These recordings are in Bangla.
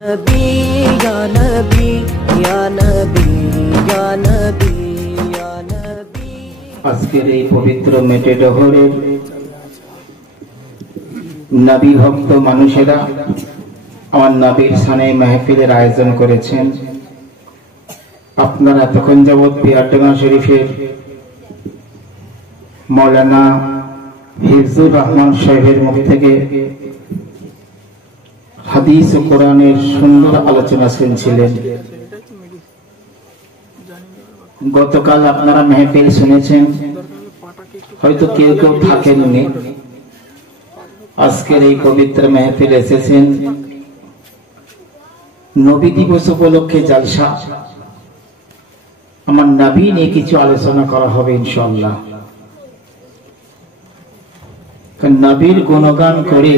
नबी या नबी या नबी या नबी या नबी। আজকের এই পবিত্র মেটে ডহরের নবী ভক্ত মানুষেরা আমার নবীর সানে মাহফিলের আয়োজন করেছেন। আপনারা তখন যাবত পিয়ারডাঙ্গা শরীফের মৌলানা হিফজুর রহমান সাহেবের মুখ থেকে হাদিস ও কোরআনের সুন্দর আলোচনা শুনছিলেন। গতকাল আপনারা মেহফিল শুনেছেন, হয়তো কেউ কেউ থাকেননি। আজকের এই পবিত্র মেহফিল এসেছেন নবী দিবস উপলক্ষে জালসা। আমার নবী নিয়ে কিছু আলোচনা করা হবে ইনশাআল্লাহ। নবীর গুণগান করে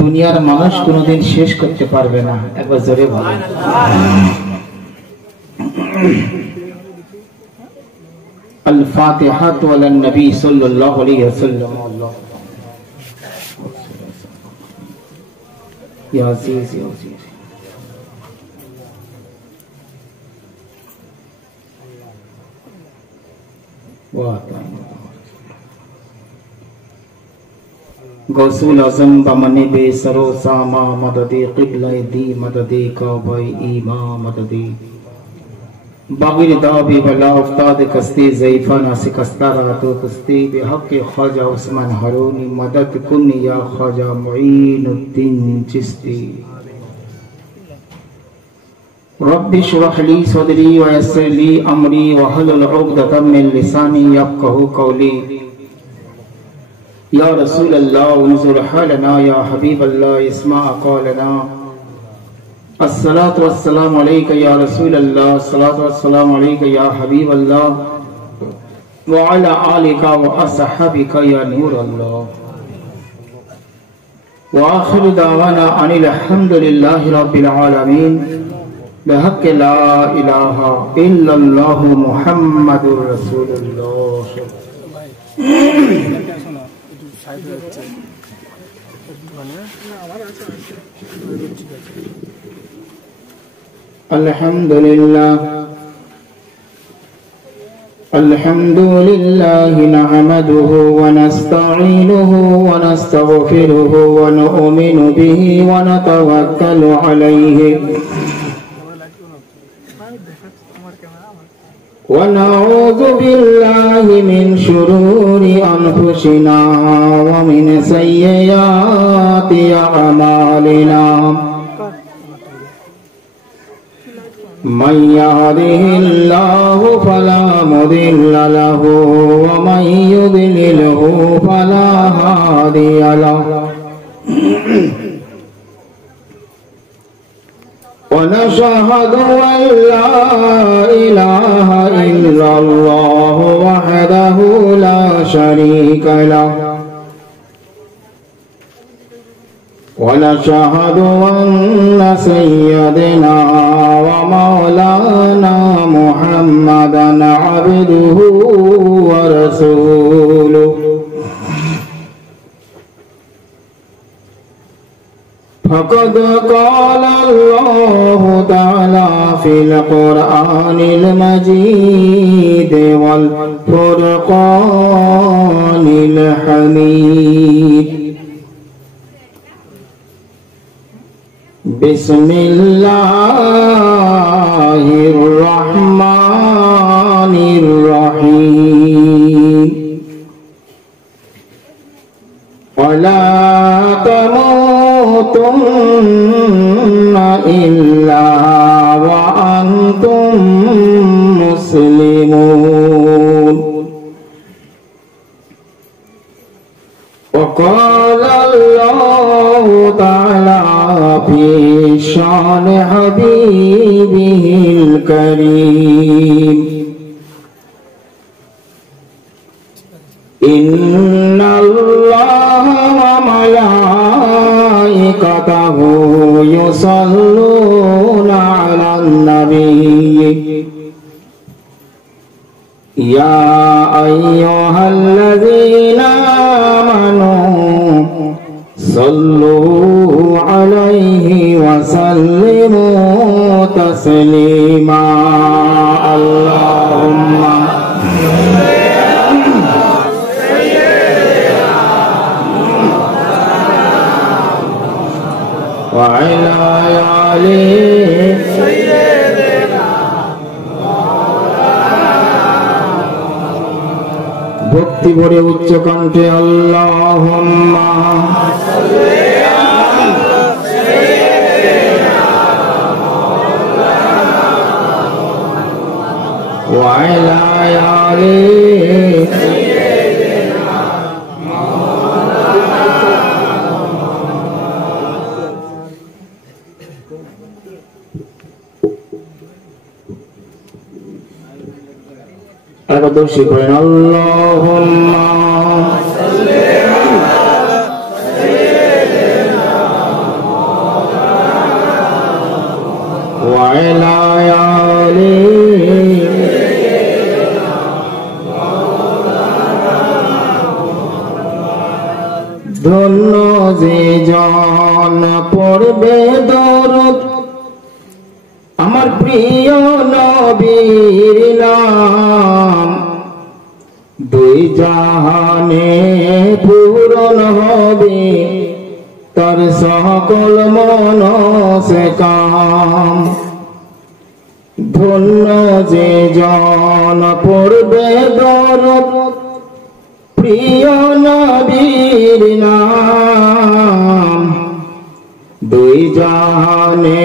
দুনিয়ার মানুষ কোনদিন শেষ করতে পারবে না। একবার জোরে বলেন আল ফাতিহাতু আলান নবী সাল্লাল্লাহু আলাইহি ওয়াসাল্লাম। ইয়া আজিজ ইয়া আজিজ ওয়া गौसुल आजम बमने बे सरो सामा मददे क़िबला दी मददे काबाई ईमा मददे बागिर दाबी बला उफ्ताद कस्ती ज़ईफ़ा नासिक अस्तारा तो कस्ती बेहक़ ख्वाजा उस्मान हारूनी मदद कुन या ख्वाजा मुईनुद्दीन चिश्ती। रब्बि श्रह ली सदरी व यस्सिर ली अमरी वहलुल उक़दतम मिन लिसानी यफ़क़हू क़ौली। या रसूल अल्लाह उन्ज़ुर हालना या हबीब अल्लाह इस्मा क़ौलना। अस्सलातु वस्सलामु अलैका या रसूल अल्लाह, अस्सलातु वस्सलामु अलैका या हबीब अल्लाह व अला आलिका व अस्हाबिका या नूर अल्लाह। व आखिरु दावाना अनिल हम्दुलिल्लाहि रब्बिल आलमीन बिहक़्क़ि ला इलाहा इल्लल्लाहु मुहम्मदुर रसूलुल्लाह। अल्हम्दुलिल्लाह अल्हम्दुलिल्लाहि नहमदुहु व नस्तईनुहु व नस्तगफिरुहु व नु'मिनु बिही व नतवक्कलु अलैहि व नऊज़ु बिल्लाहि मिन शुरूरि अनफुसिना व मिन सय्यिआति अमालिना। मन यहदिहिल्लाहु फला मुदिल्ल लहु व मन युद्लिलहु फला हादिय लहु। ونشهد أن لا إله إلا الله وحده لا شريك له ونشهد أن سيدنا ومولانا محمدا عبده ورسوله। فقد قال الله تعالى في القرآن المجيد والفرقان الحميد: بسم الله الرحمن الرحيم. ولا تموتن إلا وأنتم مسلمون. وقال الله تعالى في شأن حبيبه الكريم: إن الله وملائكته يصلون على النبي يا أيها الذين آمنوا صلوا عليه وسلموا تسليما اللهم وعلى آله ভক্তি ভরে উচ্চ কণ্ঠে আল্লাহুম্মা ওয়া আলা আলি দোষী করেন আল্লাহুম্মা ওয়া আলা আলি ধন্য যে জন পড়বে দরুদ আমার প্রিয় নবীর নাম দুই জাহানে পূরণ হবে তার সকল মনসে কাম ধন্য যে জন পড়বে দরুদ প্রিয় নবীর নাম দুই জাহানে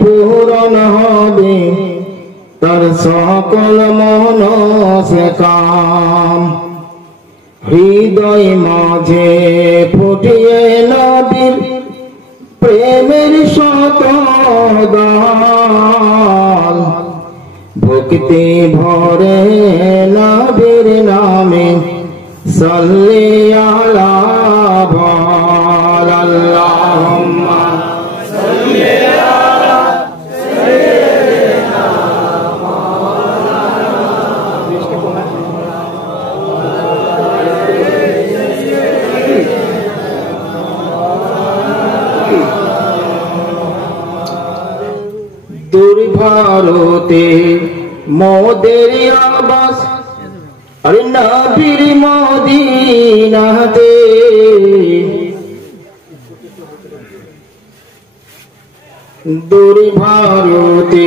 পূরণ হবে তার সকল মনসে কাম হৃদয় মাঝে ফুটিয়ে নবীর প্রেমের শতদাল ভক্তি ভরে নবীর নামে সাল্লি আলা আল্লাহুম্মা সাল্লি আলা সাইয়্যিদিনা দূর ভারতে মোদের আবাস আর নবীর মদিনাতে দূর ভারতে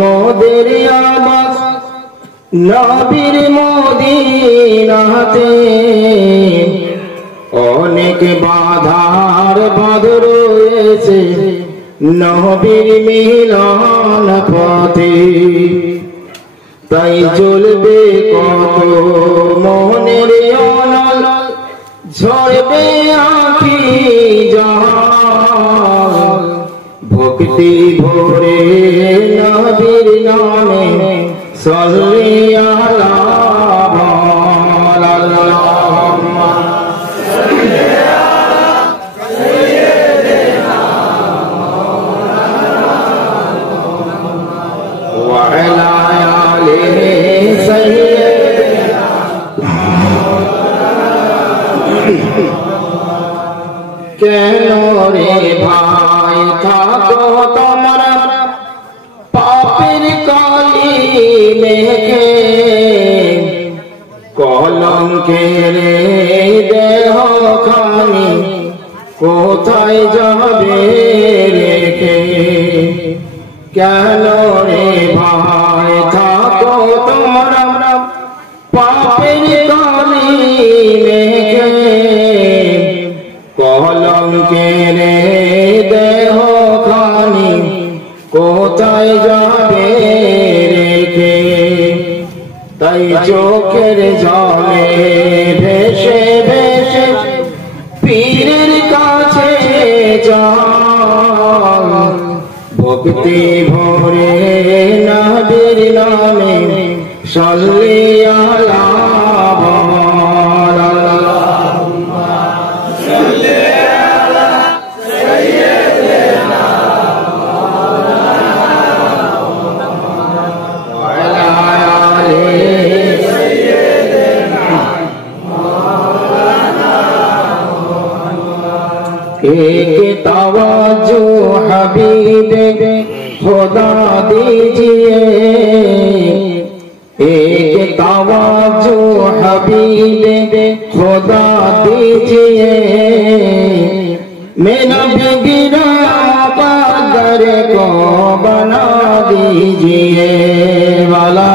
মোদের আবাস নবীর মদিনাতে অনেক বাধার বাঁধ রয়েছে নবীর মিলন পথে তাই চলবে কত মনের অনল ঝরবে আঁখি জল ভক্তি ভরে নবীর নামে সাল্লি আলা আল্লাহুম্মা সাল্লি আলা সাইয়্যিদিনা ওয়া আলা কেন রে ভাই থাকো তোমরা পাপের কালি মেখে কলঙ্কের দেহ খানি কোথায় যাবে রেখে কেন রে ভাই থাকো তোমরা পাপের কালি মেখে কলঙ্কের দেহ খানি কোথায় যাবে রেখে তাই চোখের জলে ভেসে ভেসে পীরের কাছে যাও ভক্তি ভরে নবীর নামে সাল্লি আলা আল্লাহুম্মা সাল্লি আলা সাইয়্যিদিনা ওয়া আলা আলি সাইয়্যিদিনা মাওলানা तवज्जो हबीबे खुदा दीजिए, एक तवज्जो हबीबे खुदा दीजिए, मेरा बिगड़ा बदर को बना दीजिए। वाला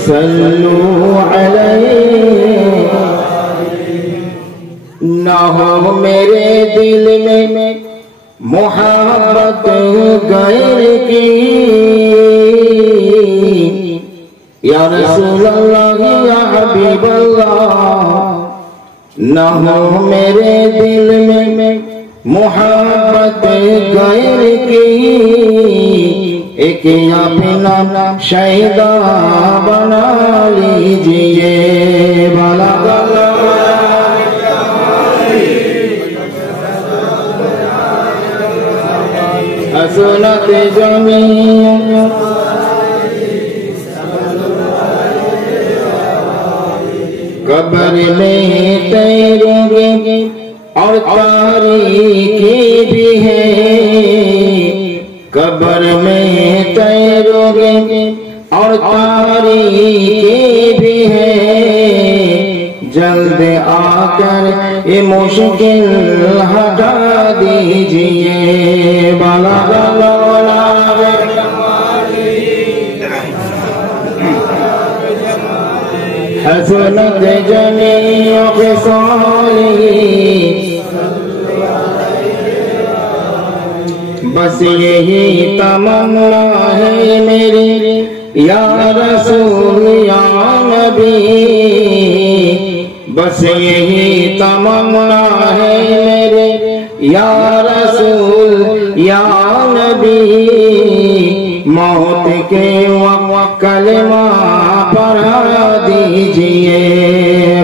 सल्लू अलैहि। न हो मेरे दिल में मोहब्बत गैर की, या रसूल अल्लाह या हबीब अल्लाह, न हो मेरे दिल में मोहब्बत गैर की, एक अपना शहीदा बना लीजिए। वाला हसनत जमीन कब्र में तैरोगे और तारीकी भी है, कब्र में तैरोगे और तारीकी भी है, जल्द आकर ये मुश्किल हटा दीजिए। बाला बाला हसनत जमीअ ख़िसालिही, बस यही तमन्ना है मेरी या रसूल या नबी, बस यही तमन्ना है मेरे या रसूल या नबी, मौत के वक्त कलमा पढ़ा दीजिए।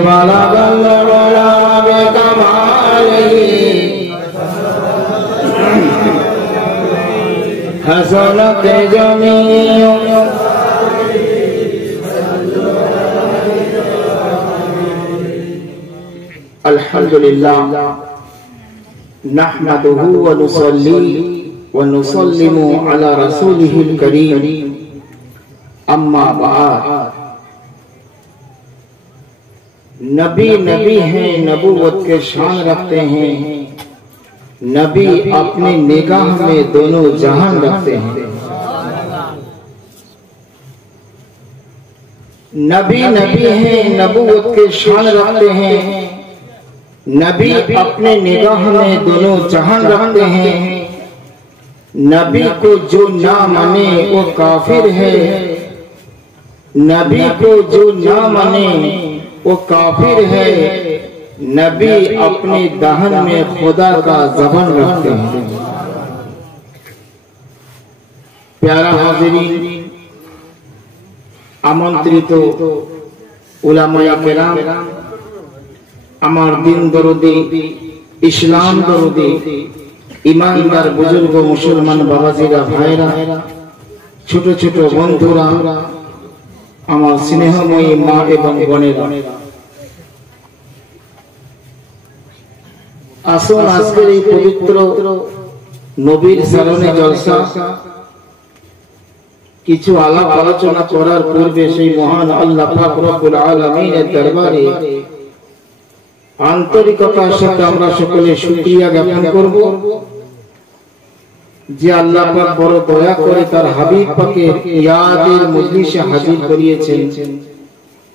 वाला वाला बेकमाली हसनत जमीअ अल्हम्दुलिल्लाह नहमदुहु व नुसल्ली व नुसल्लिमु अला रसूलिहिल करीम, अम्मा बाद। नबी नबी हैं, नबूवत के शान रखते हैं, नबी अपनी निगाह में दोनों जहान रखते हैं। नबी नबी हैं, नबूवत के शान रखते हैं, नबी अपने निगाह में दोनों जहान रखते हैं। नबी को जो ना माने वो काफिर है, नबी को जो ना माने वो काफिर है। नबी अपने दहन में खुदा का ज़बान रखते हैं। प्यारा हाज़िरीन, आमंत्रित उलामाए केराम, আমার দিন দরদি, ইসলাম দরদি, ইমানদার বুজুর্গ মুসলমান বাবাজিরা, ভাইরা, ছোট ছোট বন্ধুরা, আমার স্নেহময়ী মা এবং বোনেরা, আসুন আজকের এই পবিত্র নবীর সারণে জলসা কিছু আলাপ আলোচনা করার পূর্বে সেই মহান আল্লাহ পাক রব্বুল আলামিনের দরবারে আন্তরিকতার সাথে আমরা সকলে শুকরিয়া জ্ঞাপন করব যে আল্লাহ পাক বড় দয়া করে তার হাবিব পাকের ইয়াদের মজলিসে হাজির করিয়েছেন।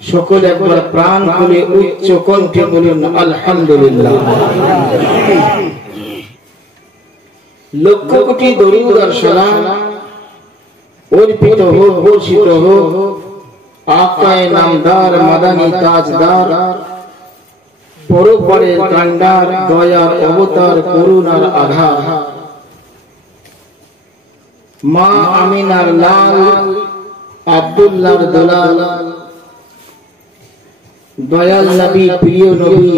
সকলে একবার প্রাণ খুলে উচ্চ কণ্ঠে বলুন আলহামদুলিল্লাহ। লক্ষ কোটি দরুদ আর সালাম অর্পিত হোক, বর্ষিত হোক আকায়ে নামদার, মাদানী তাজদার, পরপারের কান্ডার, দয়ার অবতার, করুণার আধার, মা আমিনার লাল, আব্দুল্লাহর দুলাল, দয়াল নবী, প্রিয় নবী,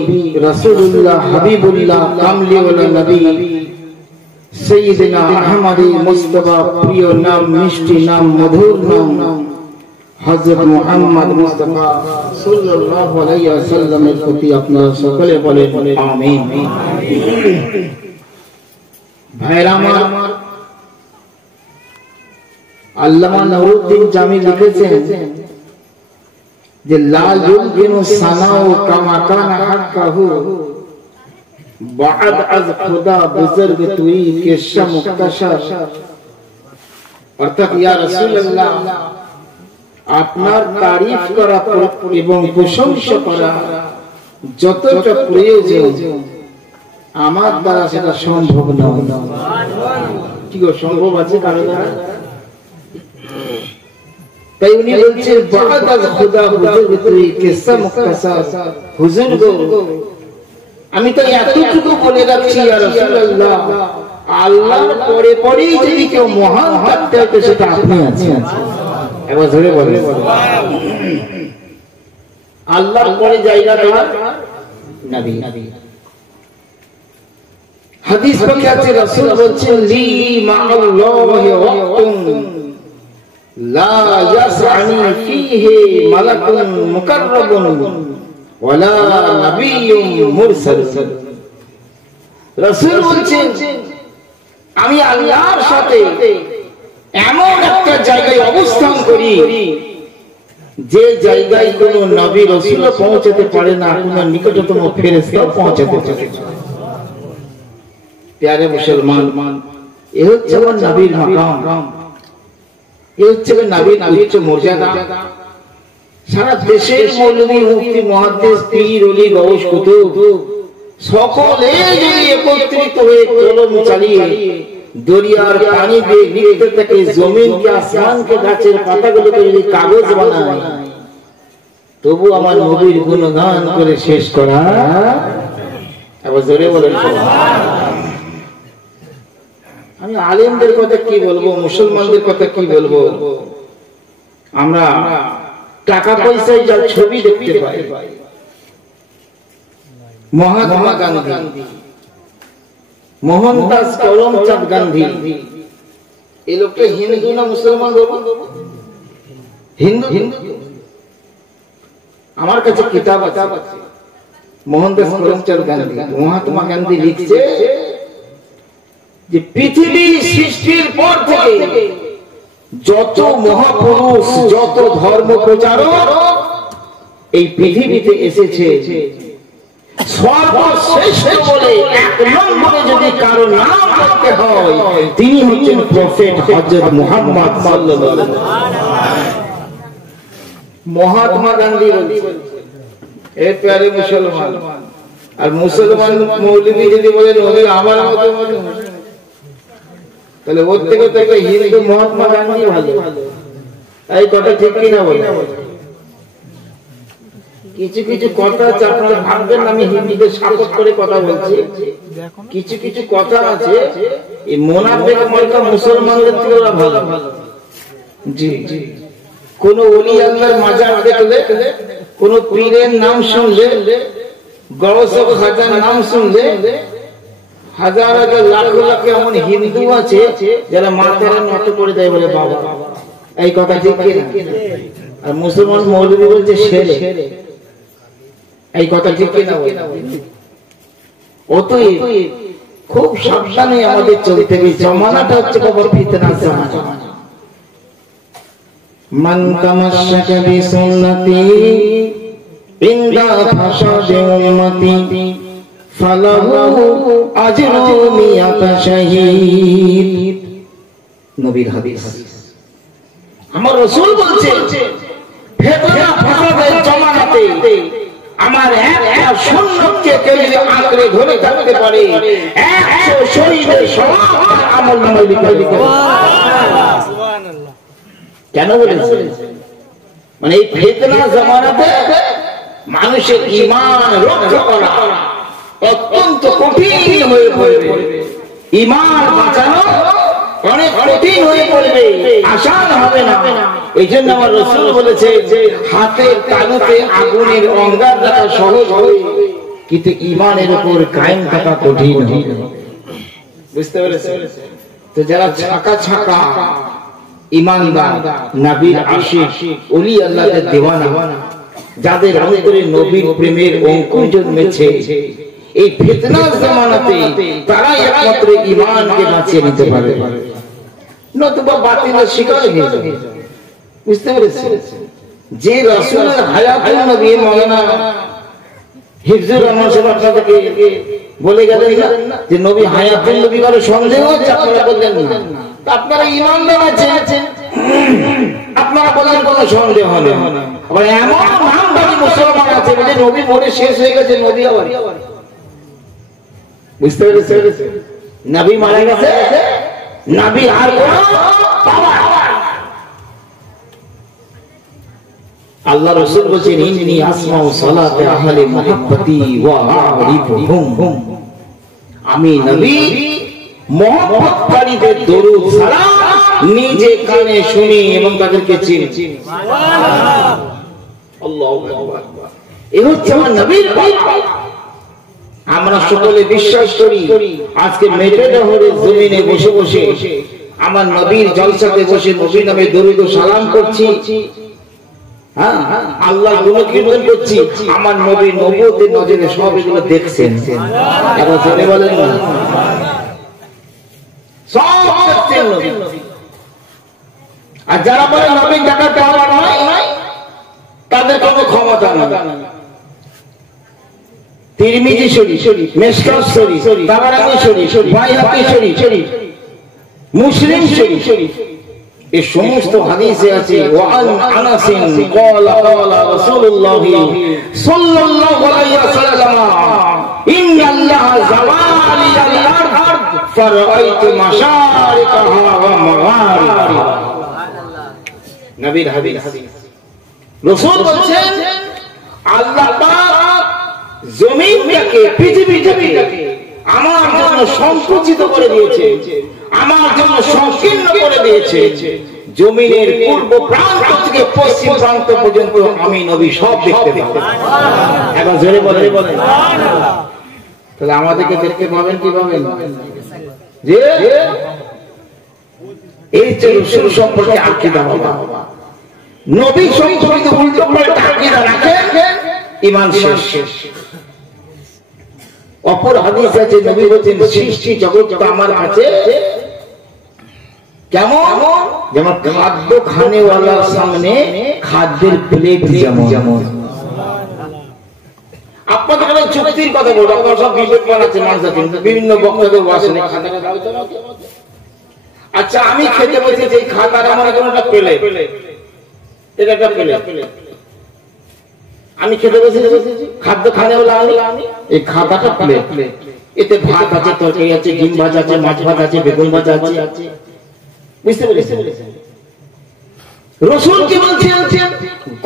রাসূলুল্লাহ, হাবিবুল্লাহ, কামলিওয়ালা নবী सय्यदना अहमदी मुस्तफा प्रिय नाम मिष्टि नाम मधुर नाम हजरत मुहम्मद मुस्तफा सल्लल्लाहु अलैहि वसल्लम এর প্রতি আপনারা সকলে বলেন আমিন। ভাইরা আমার, আল্লামা নুরুদ্দিন জামি লিখেছেন যে লা ইউমকিনু সানাউ কামা কানা হাক্কাহু বাদ আজ খুদা বুজুর্গ তুই কেশা মুক্তাশার। অর্থাৎ ইয়া রাসূলুল্লাহ, আপনার তারিফ করা এবং প্রশংসা করা যতটা প্রয়োজন আমার দ্বারা সেটা সম্ভব নয়। কি গো, সম্ভব আছে কারো দ্বারা? তাই উনি বলছেন বাদ আজ খুদা বুজুর্গ তুই কেশা মুক্তাশার। হুজুর গো, আমি তো এতটুকু বলে রাখছি ইয়া রাসূলুল্লাহ, আল্লাহর পরে পরেই যদি কেউ মহান থাকতে হতো সেটা আপনি আছেন। একবার ধরে বলে আল্লাহর পরে জায়গাটা নবী। হাদিস পাকে আছে রাসূল বলছেন লি মা'আল্লাহি ওয়াক্তুন লা ইয়াসআনি ফীহি মালাকুন মুকাররাবুন ওয়ালা নাবিয়্যুন মুরসাল। রাসূল বলছেন আমি আল্লাহর সাথে এমন একটা জায়গায় অবস্থান করি যে জায়গায় কোন নবী রাসূল পৌঁছতে পারে না, কোন নিকটতম ফেরেশতাও পৌঁছতে পারে না। প্যারে মুসলমান, এ হচ্ছে নবীর মাকাম, এ হচ্ছে নবীর উচ্চ মর্যাদা। সারা দেশের মৌলভী মুফতি মুহাদ্দিস পীর ওলি গাউস কুতুব সকলে যদি একত্রিত হয়ে কলম চালিয়ে দরিয়ার পানি দিয়ে লিখতে থাকে, জমিনকে আসমানকে গাছের পাতাগুলোকে যদি কাগজ বানায়, তবু আমার নবীর গুণগান করে শেষ করা। আবার জোরে বলেন। আমি আলেমদের কথা কি বলবো, মুসলমানদের কথা কি বলবো? আমরা টাকা পয়সায় যার ছবি দেখতে পাই, মহাত্মা গান্ধী, মোহনদাস করমচাঁদ গান্ধী, এই লোকটা হিন্দু না মুসলমান? হিন্দু। আমার কাছে কিতাব আছে, মোহনদাস করমচাঁদ গান্ধী, মহাত্মা গান্ধী লিখছে যে পৃথিবী সৃষ্টির পর থেকে যত মহাপুরুষ, যত ধর্ম প্রচারক এই পৃথিবীতে এসেছে, সর্বশ্রেষ্ঠ বলে এক নম্বরে যদি কারো নাম করতে হয়, তিনি হচ্ছেন প্রফেট হযরত মুহাম্মদ সাল্লাল্লাহু আলাইহি ওয়াসাল্লাম। মহাত্মা গান্ধী বলছেন, এ প্যারে মুসলমান, আর মুসলমান মৌলভী যদি বলে নবী আমার মতো, তাহলে ওর থেকে তো একটা হিন্দু মহাত্মা গান্ধী ভালো। এই কথা ঠিক কিনা বলে? কিছু কিছু কথা আছে, আপনারা ভাববেন আমি হিন্দুদের সাপোর্ট করে কথা বলছি। কিছু কিছু কথা আছে এই মুনাফিক মার্কা মুসলমানদের থেকে ওরা ভালো। জি, কোন ওলি আল্লাহর মাজার দেখলে, কোন পীরের নাম শুনলে, গৌস খাজার নাম শুনলে, হাজার হাজার লাখ লাখ এমন হিন্দু আছে যারা মাথার নত করে দেয়, বলে বাবা। এই কথা ঠিক কিনা? আর মুসলমান মৌলভী বলছে শেরে। এই কথা ঠিক কিনা? অতএব খুব সাবধানে আমাদের চলতে হবে। জামানাটা হচ্ছে বাবা ফিতনার জামানা। মান তামাশশাকা বিসুন্নতি ইনদা ফাসাদি উম্মতি ফালাহু আজরু মিয়াতা শাহীদ। নবীর হাদিস। আমার রাসূল বলছেন ফিতনা ফাসাদের জামানাতে আমার একটা সুন্নতকে কেউ যদি আঁকড়ে ধরে থাকতে পারে, 100 শহীদের সওয়াব আমল নামায় লিখে দিবে। সুবহানাল্লাহ। কেন বলেছে? মানে এই ফিতনা জামানাতে মানুষের ঈমান রক্ষা করা অত্যন্ত কঠিন হয়ে পড়বে। ঈমান বাঁচানো অনেক কঠিন হয়ে পড়বে, আসান হবে না। এই জন্য আমার রাসূল বলেছে যে হাতের তালুতে আগুনের অঙ্গার রাখা সহজ হবে, কিন্তু ঈমানের উপর কায়েম থাকা কঠিন হবে। বুঝতে পেরেছেন? তো যারা ছাকা ছাকা ঈমানদার, নবীর আশিক, ওলি আল্লাহদের দেওয়ানা, যাদের অন্তরে নবীর প্রেমের অঙ্কুর জন্মেছে, এই ফিতনার জামানাতে তারাই একমাত্র ঈমানকে বাঁচিয়ে নিতে পারে, নতুবা বাতিলের শিকার হয়ে যাবে। বুঝতে পেরেছেন? যে রাসূলের হায়াতুন নবী মাওলানা হিফজুর রহমান সাহেব আপনাদেরকে বলে গেলেন না যে নবী হায়াতুন নবী বলে সন্দেহ হচ্ছে, আপনারা বললেন না। আপনারা ঈমানদার আছেন, আপনারা বলেন কোনো সন্দেহ নেই। আবার এমন নামধারী মুসলমান আছে যে নবী মরে শেষ হয়ে গেছে, নবী আবার, বুঝতে পেরেছেন? নবী মারা গেছে, নবী আর আল্লাহ রাসূল বলেছেন ইন্নী আসমাউ সালাতে আহলি মুহাব্বতি ওয়া আরিফুহুম, আমি নবী মুহাব্বতকারীদের দরুদ সালাম নিজে কানে শুনি এবং তাদেরকে চিনি। সুবহানাল্লাহ, আল্লাহু আকবার। এই হচ্ছে আমার নবীর কথা। আমরা সকলে বিশ্বাস করি আজকে মেটেডহরের জমিনে বসে বসে আমার নবীর জলসাতে বসে নবীর নামে দরুদ ও সালাম করছি, হ্যাঁ, আল্লাহর গুণকীর্তন করছি, আমার নবী নবুয়তের নজরে সব এগুলো দেখছেন। এবার জেনে বলেন না, সব দেখছেন নবী। আর যারা বলে নবী দেখা পাওয়া নয়, তাদের কোনো ক্ষমতা নেই। তিরমিজি শরীফ, মিশকাত শরীফ, তাবারানী শরীফ, বাইহাকি শরীফ, মুসলিম শরীফ, এই সমস্ত হাদিসে আছে ওয়ান আনাসিন ক্বালা ক্বালা রাসূলুল্লাহ সাল্লাল্লাহু আলাইহি ওয়াসাল্লাম ইন্নাল্লাহা যাওয়ালি আল-আরদ ফারাআইতু মাশারিকাহা ওয়া মাগারিবাহা। নবীর হাদিস, রাসূল বলেন আল্লাহ পাক জমিনটাকে, পৃথিবীটাকে আমার জন্য সংকুচিত করে দিয়েছে, আমার জন্য সংকীর্ণ করে দিয়েছে। জমিনের পূর্ব প্রান্ত থেকে পশ্চিম প্রান্ত পর্যন্ত আমি নবী সব দেখতে পাবো। এবার জোরে বলে সুবহানাল্লাহ। তাহলে আমাদেরকে দেখতে পাবেন কি পাবেন? যে এই যে রাসূল সম্পর্কে আকীদা বাবা, নবী সম্পর্কে উল্টো পাল্টা আকীদা রাখেন, ঈমান শেষ। অপর হাদিস আছে নবী বলেছেন সৃষ্টি জগৎটা আমার কাছে কেমন, যেমন খাদ্য খানেওয়ালার সামনে খাদ্যের প্লেট যেমন। আপনাদের কাছে চুক্তির কথা বলবো, আপনারা সব বিবেক বানাচ্ছেন, মানুষ আছেন বিভিন্ন বক্তাদের বাসনে খাতাটা দাও তো। আচ্ছা আমি খেতে বসে যে খাতাটা আমার কোনটা প্লেট, এটা একটা প্লেট, আমি খেতে বসেছি, খাদ্য খানেওয়ালা আমি, এই খাতাটা প্লেট, এতে ভাত আছে, তরকারি আছে, ডিম ভাজা আছে, মাছ ভাজা আছে, বেগুন ভাজা আছে। বুঝতে পেরেছেন? রাসূল কি বলছেন?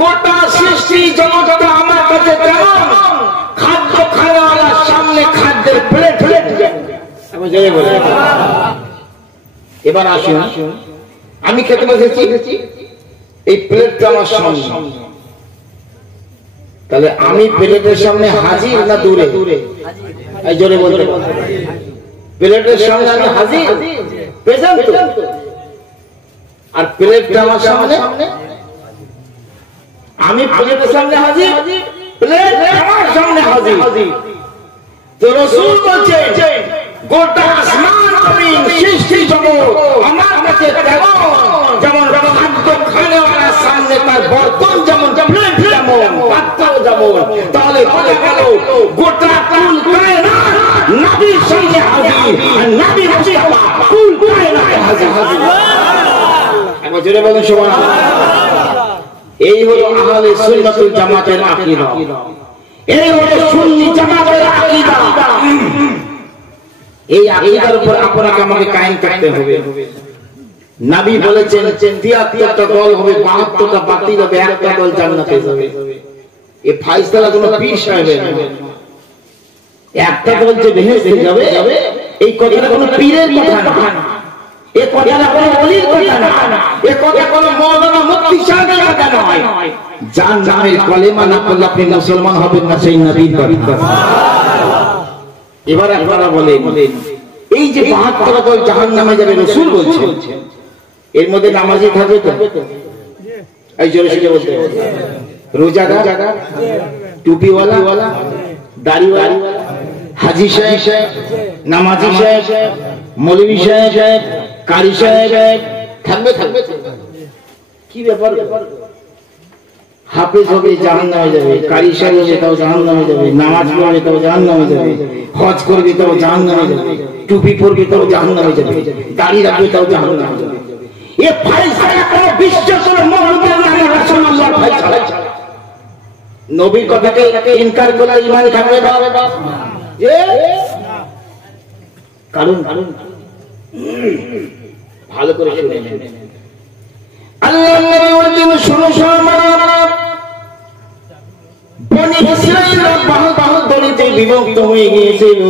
গোটা সৃষ্টি জগৎটা আমার কাছে কেমন, খাদ্য খানেওয়ালার সামনে খাদ্যের প্লেট আমি জেনে বলি। এবার আসুন, আমি খেতে বসেছি, এই প্লেটটা আমার সামনে, তাহলে আমি প্লেটের সামনে হাজির না দূরে? এই জোরে বলতে, প্লেটের সামনে আমি হাজির, প্রেজেন্ট তো। আর প্লেটটা আমার সামনে, আমি প্লেটের সামনে হাজির, প্লেট আমার সামনে হাজির। তো রাসূল বলছেন গোটা আসমান জমিন সৃষ্টি জগৎ আমার কাছে কেমন, যেমন খাদ্য খানেওয়ালার সামনে তার বর্তন যেমন, প্লেট যেমন, পাত্র যেমন। তাহলে বলা গেল গোটা কুল কায়নাত নবীর সামনে হাজির, আর নবী মুস্তাফা কুল কায়নাতে হাজির। একবার জোরে বলেন সুবহানাল্লাহ। এই হলো আহলে সুন্নাতুল জামাতের আকীদা, এই হলো সুন্নি জামাতের আকীদা। এই আকীদার উপর আপনাকে আমাকে কায়েম থাকতে হবে। নবী বলেছেন ৭৩টা দল হবে, ৭২টা বাতিল হবে, একটা দল জান্নাতে যাবে। এই ফয়সালা কোনো পীর সাহেবের না। একটা দল যে বেহেশতে যাবে, এই কথাটা কোনো পীরের কথা না, এই কথাটা কোনো ওলির কথা না, এই কথা কোনো মাওলানা মুফতি সাহেবের কথা নয়। যার নামের কলেমা না পড়লে আপনি মুসলমান হবেন না, সেই নবীর কথা। এবার আপনারা বলেন এই যে 72 দল জাহান্নামে যাবে রাসূল বলছেন, এর মধ্যে নামাজি থাকবে তো? এই জোরে জোরে বলতে হবে। রোজাদার, টুপিওয়ালা, দাড়িওয়ালা, হাজী সাহেব, নামাজি সাহেব, মৌলভী সাহেব, কারি সাহেব থাকবে। কি ব্যাপার? হাফেজ হবে জাহান্নামে যাবে, কারি সাহেব হবে তাও জাহান্নামে যাবে, নামাজ পড়বে তাও জাহান্নামে যাবে, হজ করবে তাও জাহান্নামে যাবে, টুপি পরবে তাও জাহান্নামে যাবে, দাড়ি রাখবে তাও জাহান্নামে যাবে। এ ফয়সালা কোন বিশ্বাসের মুহাম্মদের নামে রাসূলুল্লাহ ফয়সালা। নবীর কথাকে ইনকার করলে ঈমান থাকবে না। যে কারণ ভালো করে শুনে নেন। আল্লাহর নবী বলেন শুনো বনি ইসরাঈলরা বহু দলিতে বিভক্ত হয়ে গিয়েছিল,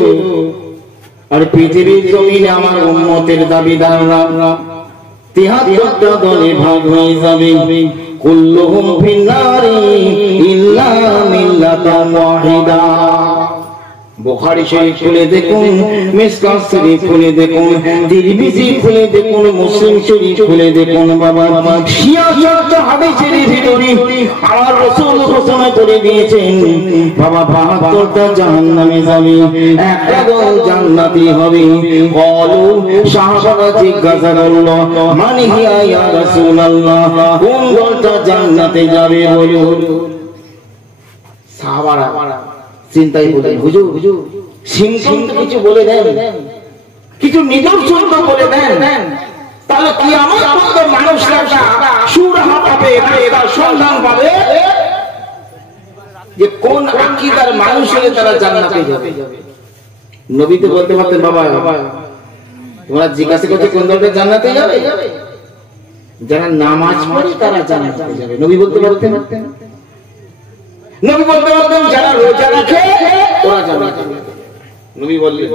আর পৃথিবীর জমিনে আমার উম্মতের দাবিদাররা 73টা দলে ভাগ হয়ে যাবে। কুল্লুহুম ফিন্নারি ইল্লা মিল্লাতান ওয়াহিদা। বুখারী শরীফ খুলে দেখুন, মিশকাত শরীফ খুলে দেখুন, তিরমিজি খুলে দেখুন, মুসলিম শরীফ খুলে দেখুন। বাবা শিয়া চর্চা হাদিসের ভিতরে আমার রাসূল ঘোষণা করে দিয়েছেন বাবা 72টা জাহান্নামে যাবে, একটা দল জান্নাতি হবে। ক্বালু সাহাবারা জিজ্ঞাসা করল মান হিয়া ইয়া রাসূলুল্লাহ, কোন দলটা জান্নাতে যাবে বলুন। সাহাবারা চিন্তাই বলেন হুজুর সিমটম তো কিছু বলে দেন, কিছু নিদর্শন তো বলে দেন, তাহলে কি আমার মতো মানুষরা সুরাহা পাবে, তার সন্ধান পাবে যে কোন আকীদার মানুষ হলে তারা জান্নাতে যাবে। নবী তো বলতে পারতেন বাবা তোমরা জিজ্ঞাসা করতে কোন দলটা জান্নাতে যাবে, যারা নামাজ পড়ে তারা জান্নাতে যাবে। নবী বলতে পারতেন, নবী বলতে পারতেন যারা রোজা রাখে ওরা জান্নাতে যাবে। নবী বললেন,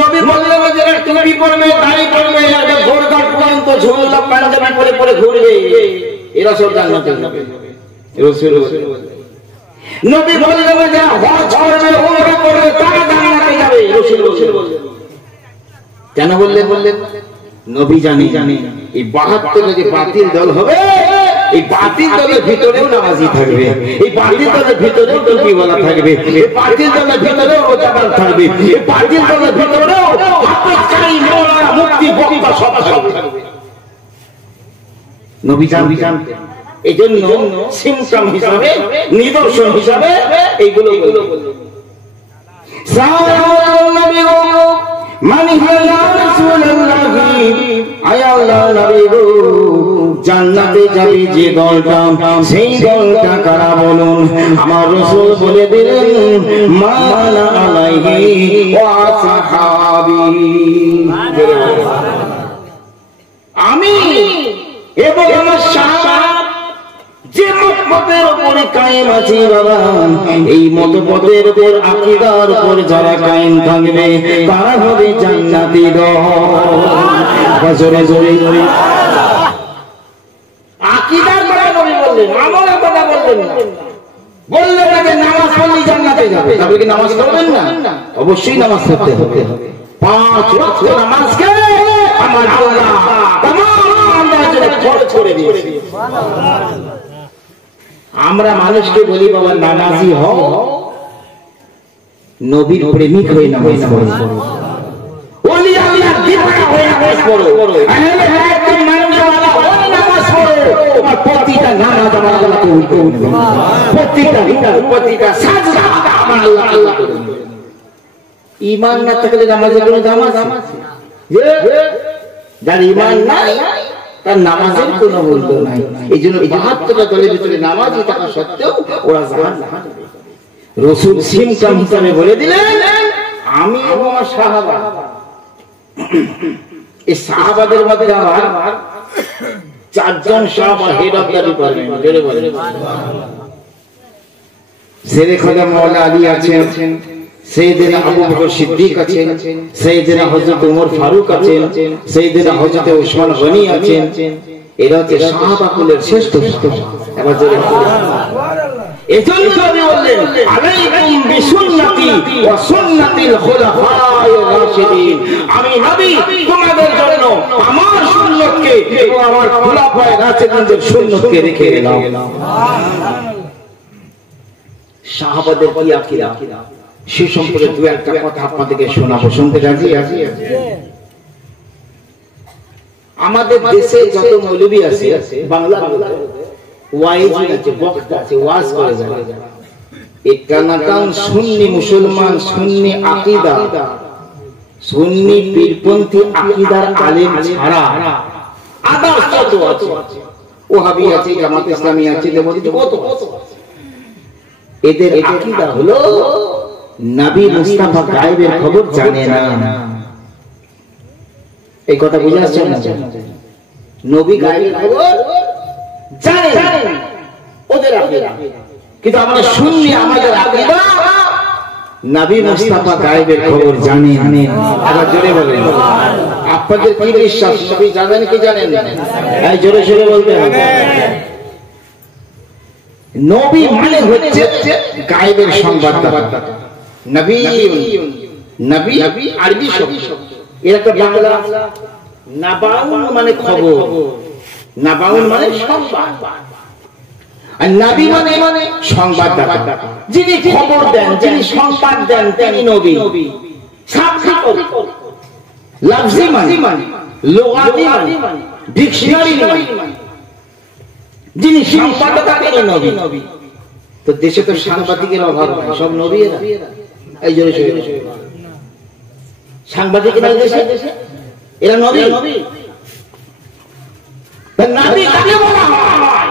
নবী বললেন যারা টুপি পরবে, দাড়ি পরবে, আর গোরগাট পর্যন্ত ঝুললা পাঞ্জাবি পরে পরে ঘুরবে এরা সব জান্নাতে যাবে। রাসূল নবী বললেন যারা হজ করবে, উমরা করবে তারা জান্নাতে যাবে। রাসূল বললেন কেন বললেন? নবী জানি এই 72 যে বাতিল দল হবে, এই বাতিল দলের ভিতরেও নামাজি থাকবে, এই বাতিল দলের ভিতরেও টুপিওয়ালা থাকবে, এই বাতিল দলের ভিতরেও রোজাদার থাকবে, এই বাতিল দলের ভিতরেও হাফেজকারী মাওলানা মুফতি বক্তা সব থাকবে। নবী জানতেন। এইজন্য সিমটম হিসাবে, নিদর্শন হিসাবে এইগুলো বললেন। সাল্লাল্লাহু আলাইহি মান হিয়া ইয়া রাসূলুল্লাহ, আয় আল্লাহর নবী গো জান্নাতে যাবে যে দলটা, সেই দলটা কারা বলুন? আমার রাসূল বলে দিলেন মানা আলাইহি ওয়া সাহাবী, আমি এবং আমার সাহাবা যে মতপথের উপরে কায়েম আছি বাবা, এই মতপথের উপর আকীদার উপর যারা কায়েম থাকবে তারা হবে জান্নাতি দল। জোরে জোরে আকীদার কথা নবী বললেন, আমলের কথা বললেন না। বললেন যে নামাজ পড়লে জান্নাতে যাবে, তবে কি নামাজ পড়বেন না? অবশ্যই নামাজ পড়তে হবে। 5 ওয়াক্ত নামাজকে আমার আল্লাহ তামাম জন্য ফরজ করে দিয়েছে। আমরা মানুষকে বলি বাবা নামাজি হও, নবীর প্রেমিক হয়ে নামাজ পড়ো, ওলি আল্লাহর দিওয়ানা হয়ে নামাজ পড়ো, আহলে হাদিস মানওয়ালা হয়ে নামাজ পড়ো। তোমার প্রতিটা নামাজ আমার আল্লাহকে উল্টো উঠবে, প্রতিটা সাজদা আমার আল্লাহ করবে। ঈমান না থাকলে নামাজের কোনো দাম আছে? যার ঈমান নাই তার নামাজের কোনো মূল্য নাই। এই জন্য 72টা দলের ভিতরে নামাজি থাকা সত্ত্বেও ওরা জাহান্নামে যাবে। রাসূল সিমটম হিসাবে বলে দিলেন আমি এবং আমার সাহাবা। এই সাহাবাদের মধ্যে আমার 4 জন সাহাবা হেড অফ দ্য ডিপার্টমেন্ট। জোরে বলেন সুবহানাল্লাহ। শেরে খোদা মাওলানা আলী আছেন, সাইয়েদনা আবু বকর সিদ্দিক আছেন, সাইয়েদনা হযরত ওমর ফারুক আছেন, সাইয়েদনা হযরত ওসমান গনি আছেন। এরা হচ্ছে সাহাবা কুলের শ্রেষ্ঠ সাহাবা। এবার জোরে সুবহানাল্লাহ। এজন্য নবী বললেন আলাইকুম বিসুন্নতি ওয়া সুন্নাতিল খুলাফায়ে রাশিদিন, আমি নবী তোমাদের জন্য আমার সুন্নতকে এবং আমার খুলাফায়ে রাশিদিনদের সুন্নতকে রেখে গেলাম। সাহাবাদের কি আকীদা সে সম্পর্কে দু একটা কথা আপনাদেরকে শোনাবো, শুনতে রাজি আছি? আমাদের দেশে যত মৌলবী আছে বাংলার ওয়াইজ আছে, বক্তা আছে, ওয়াজ করে যায়, এই টানাটান সুন্নি মুসলমান, সুন্নি আকীদা, সুন্নি পীরপন্থী আকীদার আলেম ছাড়া আদার্স যত আছে, ওহাবি আছে, জামাত ইসলামী আছে, দেবদী কত, এদের আকীদা হলো নবী মুস্তাফা গায়েবের খবর জানে না। এই কথা বুঝে আসছে না? নবী গায়েবের খবর জানে ওদের আকীদা, কিন্তু আমরা সুন্নি আমাদের আকীদা নবী মুস্তাফা গায়েবের খবর জানেন। আবার জোরে বলেন, আপনাদের কি বিশ্বাস নবী জানেন কি জানেন না? এই জোরে জোরে বলতে হবে। নবী মানে হচ্ছে গায়েবের সংবাদদাতা। নবী নবী আরবি শব্দ, এর একটা বাংলা নাবাউন মানে খবর, নাবাউন মানে সংবাদ, আর নবী মানে সংবাদদাতা। যিনি খবর দেন, যিনি সংবাদ দেন তিনি নবী। শাব্দিক লফজি মানে, লুগাতি মানে, ডিকশনারি মানে, যিনি সংবাদদাতা তিনি নবী। তো দেশে তো সাংবাদিকের অভাব নাই, সব নবী এরা। এই জোরে জোরে সাংবাদিক নাই দেশে, এরা নবী। নবী কাকে বলা হয়?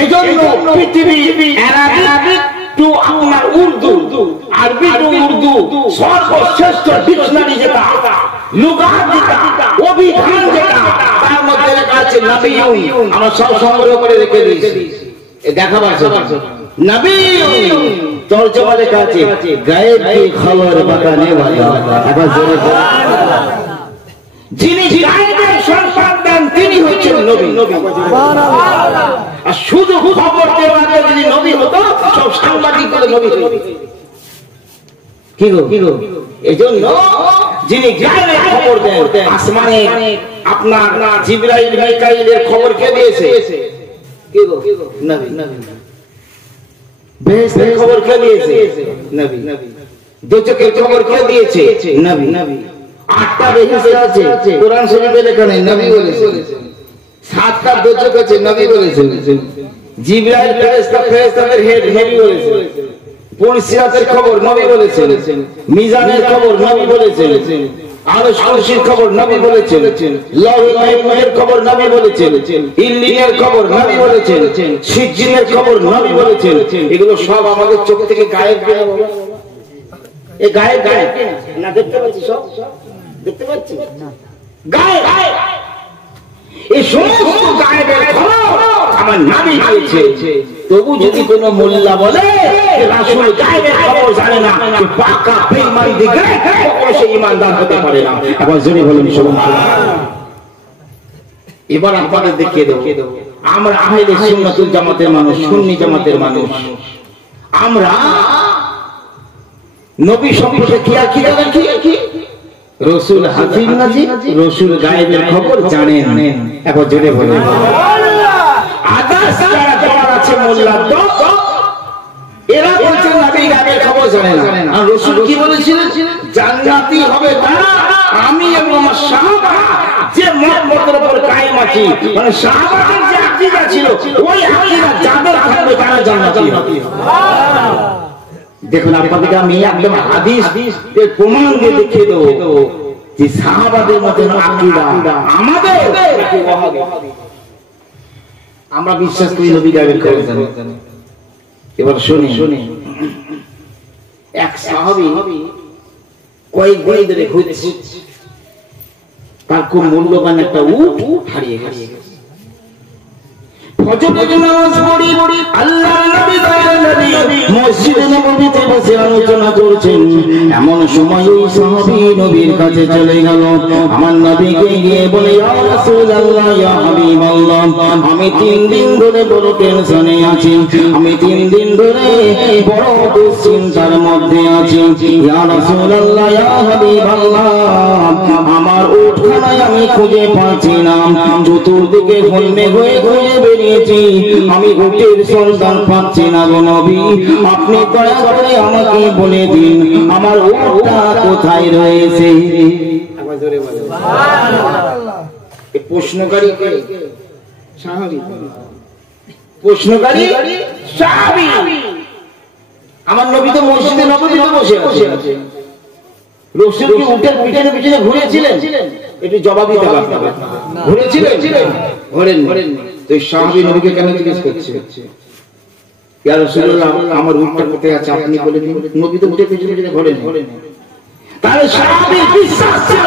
এজন্য পৃথিবী অ্যারাবিক টু আপনার উর্দু, আরবি টু উর্দু সর্বশ্রেষ্ঠ ডিকশনারি যেটা, লুগাত যেটা, অভিধান যেটা, তার মধ্যে লেখা আছে নবিয়ুন। আমরা সব সংগ্রহ করে রেখে দিয়েছি, দেখাবার জন্য। নবিয়ুন তরজমা লেখা আছে গায়েব কি খবর বাতানে ওয়ালা। আবার জোরে যিনি গায়েবের সংবাদ দেন তিনি হচ্ছেন নবী। আর শুধু খবর দেওয়া যদি নবী হতো, সব সাংবাদিক বলে নবী হতো। কি গো এজন্য যিনি গায়েবের খবর দেন, আসমানে আপনার জিবরাইল মিকাইলের খবর কে দিয়েছে? কি গো নবী। বেহেশতের খবর কে দিয়েছে? নবী। দোজখের খবর কে দিয়েছে? নবী। 8টা বেহেশত আছে, কোরআন শরীফে লেখা নেই, নবী বলেছেন। 7টা দোজখ আছে, নবী বলেছেন। জিবরাইল ফেরেশতাদের হেড, নবী বলেছেন। পুরসিরাতের খবর নবী বলেছেন। মিজানের খবর নবী বলেছেন। আরশ কুরসির খবর নবী বলেছেন। লাউহে মাহফুজের খবর নবী বলেছেন। ইল্লিনের খবর নবী বলেছেন। সিজ্জিনের খবর নবী বলেছেন। এগুলো সব আমাদের চোখ থেকে গায়েব হয়ে গেল। এই গায়েব না দেখতে পাচ্ছি, সব দেখতে পাচ্ছি না, গায়েব। এই সমস্ত গায়েবের খবর আমার নবী দিয়েছে। তবু যদি কোনো মোল্লা বলে রাসূল গায়েবের খবর জানে না, পাকা বেঈমান দিকে কখনো সে ঈমানদার হতে পারে না। আবার জোরে বলুন সুবহানাল্লাহ। এবার আপনাদের দেখিয়ে দেব, আমরা আহলে সুন্নাতুল জামাতের মানুষ, সুন্নি জামাতের মানুষ। আমরা নবী সম্পর্কে কি আকীদা রাখি? রাসূল হাজির নাজির, রাসূল গায়েবের খবর জানেন। একবার জোরে বলুন আদাস যারা তোমার আছে মোল্লা তো এরা বলছেন নবী গায়েবের খবর জানেন না। আর রাসূল কি বলেছিলেন? জান্নাতি হবে তারা, আমি এবং আমার সাহাবা যে মতের উপর কায়েম আছি, মানে সাহাবাদের যে আকীদা ছিল ওই আকীদা যাদের থাকবে তারা জান্নাতি হবে। সুবহানাল্লাহ। দেখুন আপনাদেরকে আমি একদম হাদিস এর প্রমাণ দিয়ে দেখিয়ে দেব যে সাহাবাদের মতো আকীদা আমাদের নাকি ওয়াহাবি। আমরা বিশ্বাস করি নবী গায়েবের খবর জানেন। এবার শুনি, এক সাহাবী কয়েক দিন ধরে খুঁজছে, তার খুব মূল্যবান একটা উট হারিয়ে গেছে। ফজরের নামাজ পড়ি আল্লাহর নবী মসজিদে নববীতে বসে আলোচনা করছেন, এমন সময় ওই সাহাবী নবীর কাছে চলে গেল। আমার নবীকে গিয়ে বলে, ইয়া রাসূলুল্লাহ, ইয়া হাবিবাল্লাহ, আমি 3 দিন ধরে বড় টেনশনে আছি, আমি 3 দিন ধরে বড় দুশ্চিন্তার মধ্যে আছি। ইয়া রাসূলুল্লাহ, ইয়া হাবিবাল্লাহ, আমার উঠখানায় আমি খুঁজে পাচ্ছি না, চতুর্দিকে ঘুরমে হয়ে ঘুরে বেরিয়েছি, আমি উটের সন্ধান পাচ্ছি না গো নবী, আপনি দয়া করে আমাকে বলে দিন আমার উটটা কোথায় রয়েছে। প্রশ্নকারী কে? সাহাবী। প্রশ্নকারী সাহাবী। আমার নবী তো মসজিদে নববীতে বসে আছে, রাসূল কি উটের পিছনে পিছনে ঘুরেছিলেন? একটু জবাব দিতে পারবেন? ঘুরেছিলেন? ঘোরেন। তো সাহাবী নবীকে কেন জিজ্ঞেস করছে, ইয়া রাসূলুল্লাহ, আমার উটটা কোথায় আছে আপনি বলে দিন। নবী তো উটের পিছনে পিছনে ঘোরেন। তাহলে সাহাবীর বিশ্বাস ছিল,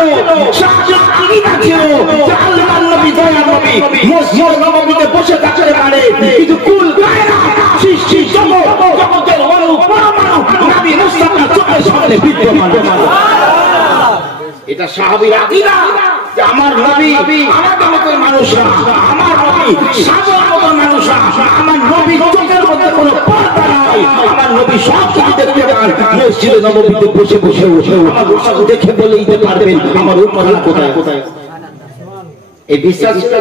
সাহাবীর ঈমান ছিল যে আল্লাহর নবী দয়ার নবী মসজিদে নববীতে বসে থাকতে পারে, কিন্তু কুল কায়নাত সৃষ্টি জগতের অনু পরমাণু নবী মুস্তাফা চোখের সামনে বিদ্যমান। এটা সাহাবীর আকীদা যে আমার নবী আমাদের মতো মানুষরা, আমার নবী সাধারণ মতো মানুষরা, আমার নবী চোখের মধ্যে কোনো পর্দা নাই, আমার নবী সব কিছু দেখতে পান। মসজিদে নববীতে বসে বসে আমার উট দেখে বলে দিতে পারবেন আমার উট কোথায়। এই বিশ্বাস ছিল,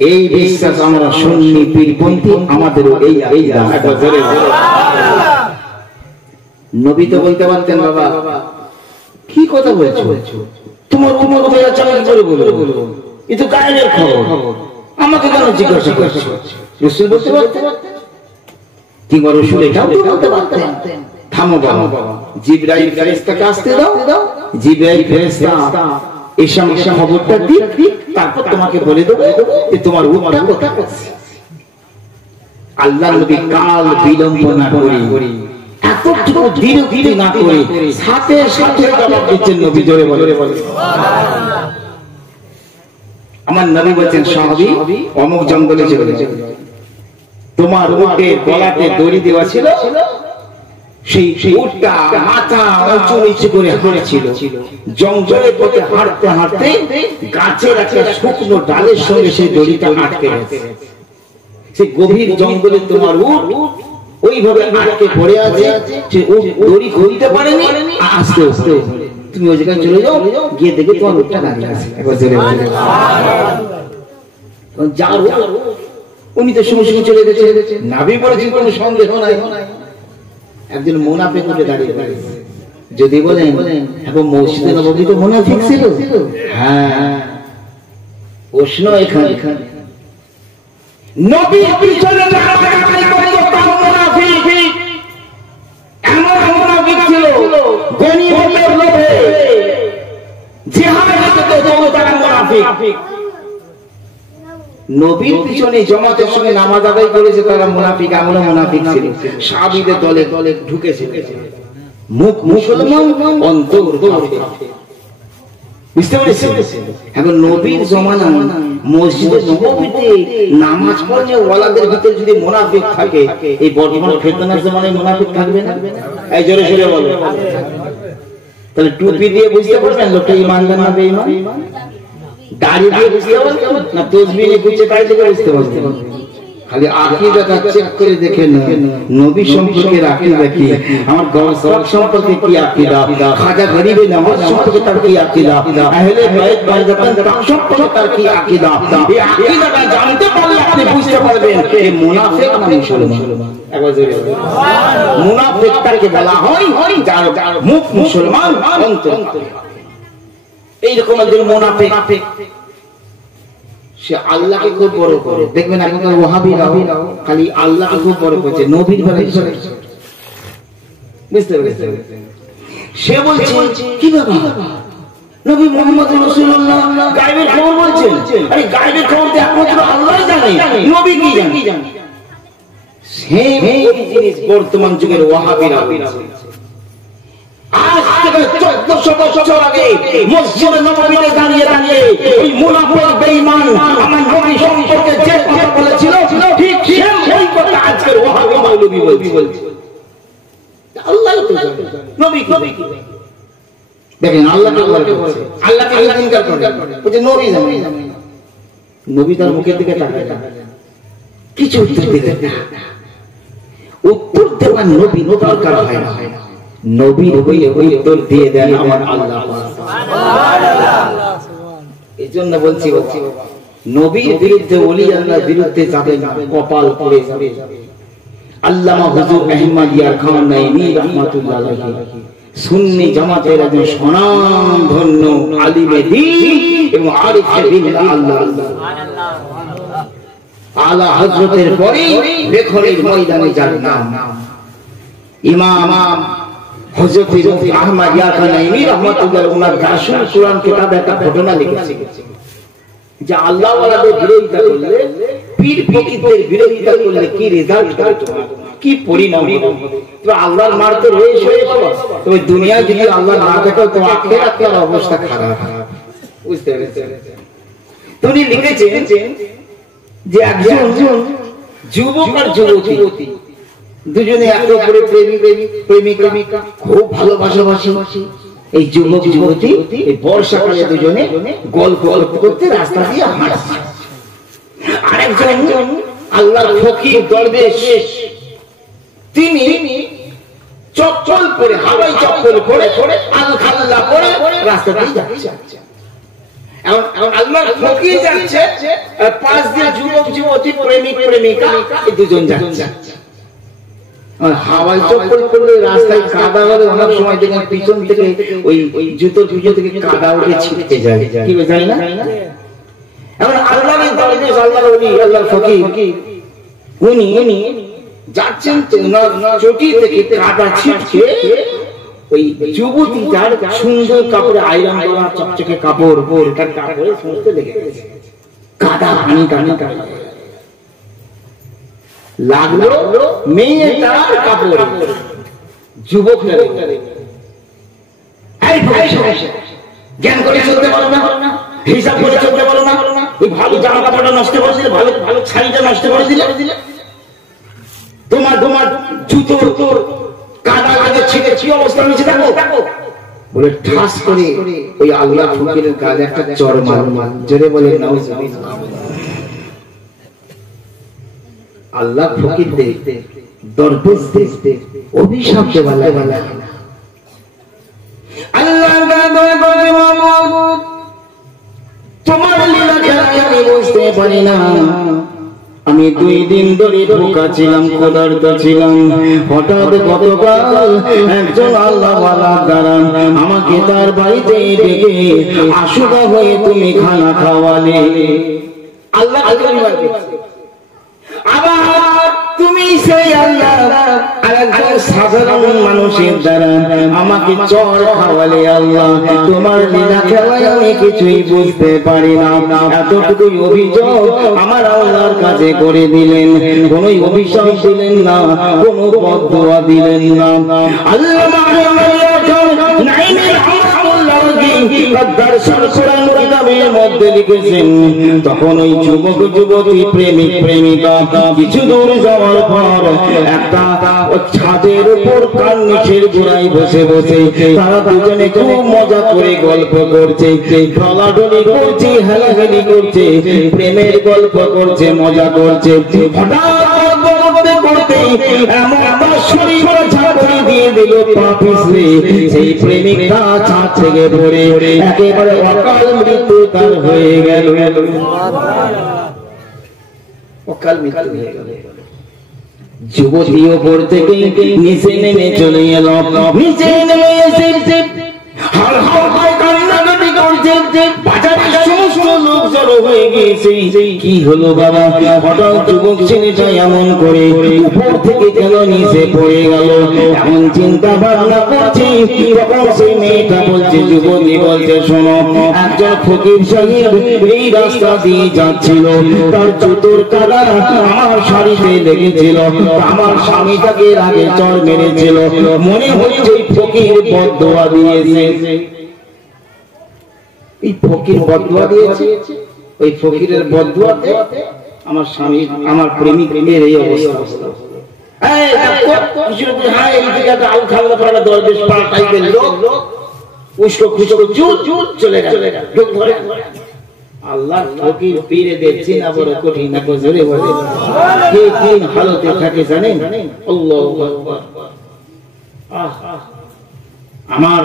এই বিশ্বাস আমরা সুন্নি পীরপন্থী আমাদেরও এই নবী তো বলতে পারতেন, বাবা কি কথা বলছো, তোমার উমর কোথায় যাচ্ছে আমি কি করে বলবো, এ তো গায়ের খবর, আমাকে কেন জিজ্ঞাসা করছো? রাসূল বলতে পারতেন, কি বড় রাসূল এটাও তো বলতে পারতেন, থামো বাবা, জিবরাইল ফেরেশতাকে আসতে দাও, জিবরাইল ফেরেশতা এসে আমাকে খবরটা দিক, তারপর তোমাকে বলে দেবো যে তোমার উটটা কোথায়। আল্লাহর নবী কাল বিলম্ব না করে, এতটুকু ধীরে না করে সাথে সাথে জবাব দিচ্ছেন নবী, জোরে বলে সুবহানাল্লাহ। আমার নবী বলেন, সাহাবী অমুক জঙ্গলে চলে যাও, তোমার উটের গলাতে দড়ি দেওয়া ছিল, সেই উটটা মাথা উঁচু নিচু করে হাঁটছিল, জঙ্গলের পথে হাঁটতে হাঁটতে গাছের একটা শুকনো ডালের সঙ্গে সেই দড়িটা আটকে গেছে। সেই গভীর জঙ্গলে তোমার উট ওইভাবে আটকে পড়ে আছে, সে দড়ি খুলতে পারেনি, আস্তে আস্তে তুমি ওই জায়গায় চলে যাও, গিয়ে দেখে তোমার উটটা দাঁড়িয়ে আছে। যার উনি তো সঙ্গে সঙ্গে চলে গেছে, নবী বলেছেন কোনো সন্দেহ নাই। একজন মুনাফিক উঠে দাঁড়িয়ে যদি বলেন এখন মসজিদে নববী তো মুনাফিক ছিল, হ্যাঁ প্রশ্ন এখানে, নবীর পিছনে এমন মুনাফিক ছিল গনিমতের লোভে জিহাদে যেত তারা মুনাফিক, নবীর পিছনে জমাতের সঙ্গে নামাজ আদায় করেছে তারা মুনাফিক, আমরা মুনাফিক ছিল, সাহাবীদের দলে দলে ঢুকেছে, মুখ মুসলমান অন্তর কাফের। বুঝতে পেরেছেন? এখন নবীর জমানা মসজিদে নববীতে নামাজ পড়ে ওয়ালাদের ভিতরে যদি মুনাফিক থাকে, এই বর্তমান ফিতনার জমানায় মুনাফিক থাকবে না? এই জোরে জোরে বলো। তাহলে টুপি দিয়ে বুঝতে পারবেন লোকটা ঈমানদার না বেঈমান? দাড়ি দিয়ে বুঝতে পারবেন না তাসবিহ নিয়ে বুঝতে পারলে বুঝতে পারবেন? খালি আকীদাটা চেক করে দেখেন নবী সম্পর্কে আকীদা কি, আমার গাওস সম্পর্কে কি আকীদা, খাজা গরিবে নামাজ সম্পর্কে তার কি আকীদা, আহলে বাইত বারজাতান তার সম্পর্কে তার কি আকীদা, এই আকীদাটা জানতে পারলে আপনি বুঝতে পারবেন এই মুনাফিক না মুসলমান। একবার জোরে সুবহানাল্লাহ। মুনাফিক তাকে বলা হয় যার মুখ মুসলমান অন্তর কাফের। এইরকম একজন মুনাফিক সে আল্লাহকে খুব বড় করে, দেখবেন এখনকার ওয়াহাবিরা খালি আল্লাহকে খুব বড় করছে, নবীর বেলায় বুঝতে পেরেছেন? সে বলছে কি বাবা নবী মুহাম্মদ রাসূলুল্লাহ গায়েবের খবর বলছেন, আরে গায়েবের খবর তো একমাত্র আল্লাহই জানে, নবী কি জানে? সেম জিনিস বর্তমান যুগের ওয়াহাবিরা বলছে। আজ থেকে 1400 বছর আগে মসজিদে নববীতে দাঁড়িয়ে ওই মুনাফিক বেঈমান আমার নবী সম্পর্কে যে কথা বলেছিল ঠিক সেম ওই কথা আজকের ওয়াহাবি মৌলবী বলছে, আল্লাহ তো জানে নবী কি দেখেন আল্লাহকে বলছে, আল্লাহকে ইনকার করে বলছে নবী জানে, নবী তার মুখের দিকে তাকায় কিছু উত্তর দিলেন না। উত্তর দেওয়ার নবী দরকার হয় না, নবী হয়ে উত্তর দিয়ে দেন আমার আল্লাহ। এই জন্য বলছি নবীর বিরুদ্ধে ওলি আল্লাহর বিরুদ্ধে যাবে না, কপাল পড়ে যাবে। আল্লামা হুজুর আহমদিয়া খান নাইমি রাহমাতুল্লাহ আলাইহি সুন্নি জামাতের একজন স্বনামধন্য আলিমে দ্বীন এবং আরিফে বিল্লাহ আল্লাহ আলা হযরতের পরে বেখরের ময়দানে যার নাম ইমাম হযরত মুফতি আহমদ ইয়া খান নাইমি রাহমাতুল্লাহ ওনার গাশুল কুরআন কিতাবে একটা ঘটনা লিখেছে যে আল্লাহ ওয়ালাদের বিরোধিতা করলে, পীর ফকিরদের বিরোধিতা করলে কি রেজাল্ট হবে, কি পরিণাম হবে। তো আল্লাহর মার তো রয়েছে হয়ে বাবা, তবে দুনিয়া যদি আল্লাহ না দেখো তো আখিরাতের অবস্থা খারাপ। বুঝতে পেরেছেন? তিনি লিখেছেন যে একজন যুবক আর যুবতী দুজনে একে অপরের প্রেমিকা খুব ভালোবাসি। এই যুবক যুবতী এই বর্ষাকালে দুজনে গল্প করতে রাস্তা দিয়ে হাঁটছে। আরেকজন আল্লাহর ফকির দরবেশ তিনি চপ্পল পরে, হাওয়াই চপ্পল পরে আল খাল্লা পরে রাস্তা দিয়ে যাচ্ছে। এখন আল্লাহর ফকির যাচ্ছে আর পাশ দিয়ে যুবক যুবতী প্রেমিকা এই দুজন যাচ্ছে। হাওয়াই চপ্পল করলে রাস্তায় কাদা হলে অনেক সময় দেখেন পিছন থেকে ওই জুতোর পিছন থেকে কাদা উঠে ছিটকে যায়, কি জানি না। এখন আল্লাহর দরবেশ, আল্লাহর ওলি, আল্লাহর ফকির উনি যাচ্ছেন তো ওনার চটি থেকে কাদা ছিটকে ওই যুবতীটার সুন্দর কাপড়ে আয়রন করা চকচকে কাপড় কাপড়ে সমস্ত লেগে গেছে, কাদা পানি লাগলো মেয়েটার কাপড়। যুবক জ্ঞান করে চলতে পারো না, হিসাব করে চলতে পারো না, ওই ভালো জামা কাপড়টা নষ্ট করে দিলে, ভালো শাড়িটা নষ্ট করে দিলে, তোমার জুতোর কাদা লাগে ছিটে কি অবস্থা হয়েছে দেখো বলে ঠাস করে ওই আল্লাহ ফকিরের গালে একটা চড় মারলো। জোরে বলে নাউজুবিল্লাহ। আল্লাহ ফকিরদের দরবেশদের অভিশাপ দেওয়ালা আল্লাহ বলে মাবুদ তোমার লীলা খেলায় আমি বুঝতে পারি না, আমি 2 দিন ধরে ভোকা ছিলাম, ক্ষুধার্ত ছিলাম। হঠাৎ গতকাল একজন আল্লাহওয়ালা দ্বারা আমাকে তার বাড়িতে ডেকে আশুদা হয়ে তুমি খানা খাওয়ালে। আল্লাহ আবার তুমি সেই আল্লাহ আরেকজন সাধারণ মানুষের দ্বারা আমাকে চড় খাওয়ালে। আল্লাহ তোমার লীলা খেলায় আমি কিছুই বুঝতে পারি না, এতটুকুই অভিযোগ আমার আল্লাহর কাছে করে দিলেন, কোন অভিশাপ দিলেন না, কোন বদদুয়া দিলেন না। আল্লাহ তখন ওই যুবক যুবতী প্রেমিকা কিছু দূর যাওয়ার পর একটা ছাদের উপর কান নিচের গোড়ায় বসে তারা দুজনে খুব মজা করে গল্প করছে, ঢলাঢলি করছে, হেলাহেলি করছে, প্রেমের গল্প করছে, মজা করছে। হঠাৎ করতে এমন শরীর ঝাঁকুনি দিয়ে দিল পা পিছলে, সেই প্রেমিকটা ছাদ থেকে পড়ে একেবারে অকাল মৃত্যু তার হয়ে গেল। অকাল মৃত্যু হয়ে গেল। যুবতী ওপর থেকে নিচে নেমে চলে এলো, নিচে নেমে এসে হাল হাল কান্নাকাটি করছে, বাজারের সমস্ত লোক জড়ো হয়ে গিয়েছে। কি হলো বাবা, হঠাৎ যুবক ছেলেটা এমন করে উপর থেকে কেন নিচে পড়ে গেল, এমন চিন্তা ভাবনা করছে। তখন সেই মেয়েটা বলছে, যুবতী বলছে, শোনো, একজন ফকির সাহেব এই রাস্তা দিয়ে যাচ্ছিল, তার জুতোর কাদা আমার শাড়িতে লেগেছিল, আমার স্বামীটাকে আগে চড় মেরেছিল, মনে হচ্ছে ফকির বদদোয়া দিয়েছে। এই ফকির বদদোয়া দিয়েছে, ওই ফকিরের বদদোয়াতে আমার স্বামী, আমার প্রেমিকের এই অবস্থা। उसको खुश को चूर चले गए আল্লাহ ফকির পীরে দেখছেন আবার কঠিন না জোরে বলে কে দিন হালতে থাকে জানেন আল্লাহু আকবার আমার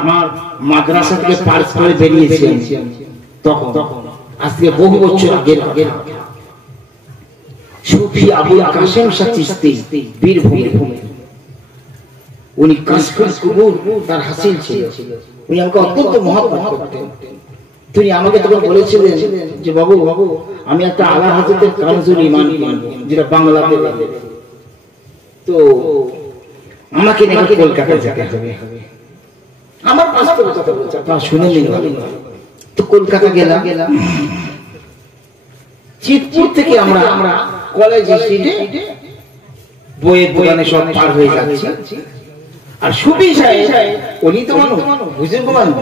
মাদ্রাসা থেকে পাস করে বেরিয়েছি তখন আজকে বহু বছর আগে সুফি আবুল কাসেম শাহ চিশতি বীরভূম উনি কাশফুল কুবুর তার হাসিল ছিল উনি আমাকে অত্যন্ত মহব্বত করতেন তিনি আমাকে তখন বলেছিলেন যে বাবু আমি একটা আলা হাজরাতের কানজুল ঈমান কিনবো যেটা বাংলাতে তো আমাকে নাকি কলকাতা যেতে হবে আমার বাস্তব কথা বলছে তা শুনে নিন তো কলকাতা গেলাম চিতপুর থেকে আমরা কলেজ স্ট্রিটে বইয়ের দোকানে সব পার হয়ে যাচ্ছি আর সুফি সাহেব উনি তো মানুষ বুঝেন তো মানুষ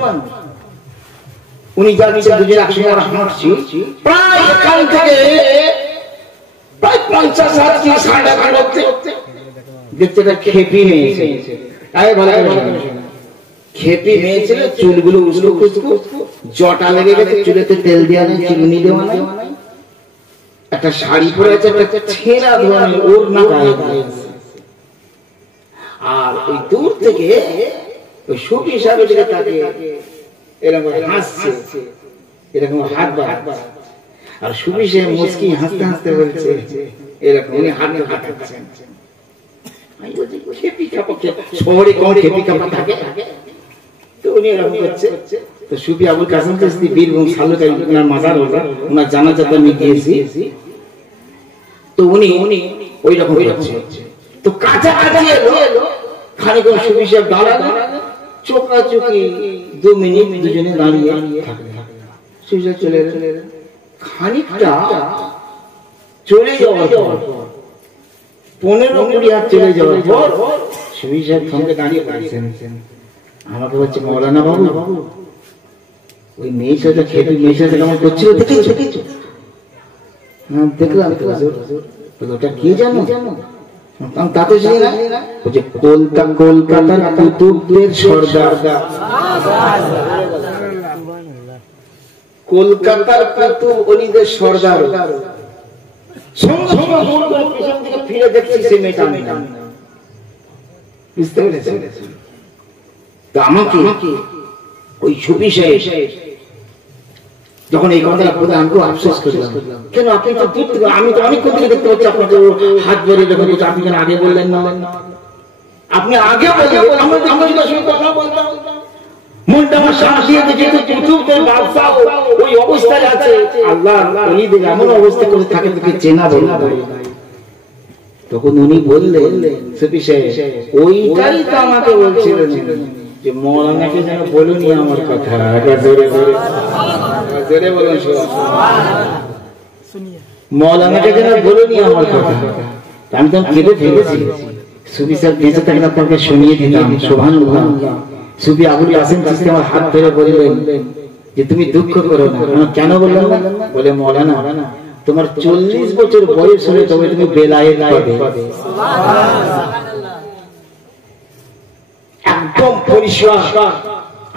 উনি যাচ্ছে দুজন একসঙ্গে আমরা হাঁটছি প্রায় এখান থেকে প্রায় 50-60 কি সাড়া কাটতে দেখতে একটা খেপি মেয়েছে আরে ভালো খেপি মেয়েছে চুলগুলো উস্কো খুস্কো জটা লেগে গেছে চুলেতে তেল দেওয়া নেই চিরুনি দেওয়া নেই একটা শাড়ি পরে আছে একটা ছেঁড়া ধরনের ওড়না গায়ে আর ওই দূর থেকে ওই সুফি সাহেবের দিকে তাকিয়ে এরকম হাসছে এরকম হাত বাড়াচ্ছে আর সুফি সাহেব মুস্কি হাসতে হাসতে বলছে এরকম উনি হাত হাঁটাচ্ছেন আমি বলছি খেপি কাপা শহরে কোন খেপি কাপা থাকে তো উনি এরকম করছে তো সুফি আবুল কাসেম চিশতি বীরভূম সালুকাই ওনার মাজার ওনার জানাজাতে আমি গিয়েছি তো উনি ওই রকম করছে তো কাছাকাছি এলো খানিকক্ষণ সুফি সাহেব দাঁড়ালো চোখাচোখি 2 মিনিট দুজনে দাঁড়িয়ে সুফি চলে খানিকটা চলে যাওয়ার পর 15-20 হাত চলে যাওয়ার পর সুফি সাহেব সঙ্গে দাঁড়িয়ে পড়েছেন আমাকে বলছে মৌলানা বাবু ওই মেয়ের সাথে খেপি মেয়ের সাথে কেমন করছিল দেখেছো হ্যাঁ দেখলাম তো ওটা কে জানো তাতে জানি না যে কলকাতার কুতুবদের সর্দার কলকাতার কুতুব অলিদের সর্দার সঙ্গে সঙ্গে পিছন থেকে ফিরে দেখছি সে মেয়েটা বুঝতে পেরেছেন তো আমাকে ওই সুফি সাহেব যখন এই কথাটা বলে আমি খুব আফসোস করলাম কেন আপনি তো দূর থেকে আমি তো অনেক থেকে দেখতে পাচ্ছি আপনাকে হাত ধরে যখন আপনি কেন আগে বললেন না আপনি আগে বললেন আমরা যদি আসলে কথা বলতাম মনটা আমার সাহস দিয়ে যেহেতু কুতুবদের বাদশাহ ওই অবস্থায় আছে আল্লাহ ওলিদের এমন অবস্থা করে থাকে তোকে চেনা বলবে তখন উনি বললেন সুফি সাহেব ওইটাই তো আমাকে বলছিলেন যে মৌলানাকে যেন বলুনি আমার কথা জোরে জোরে জোরে বলুন মৌলানাকে যেন বলুনি আমার কথা আমি তো কেঁদে ফেলেছি সুফি সাহেব বেঁচে থাকেন আপনাকে শুনিয়ে দিলাম সুবহানাল্লাহ সুফি আবুল কাসেম চিশতি আমার হাত ধরে বললেন যে তুমি দুঃখ করো না কেন বললেন না বলে মৌলানা তোমার 40 বছর বয়স হলে তবে তুমি বেলায়েত পাবে একদম পরিষ্কার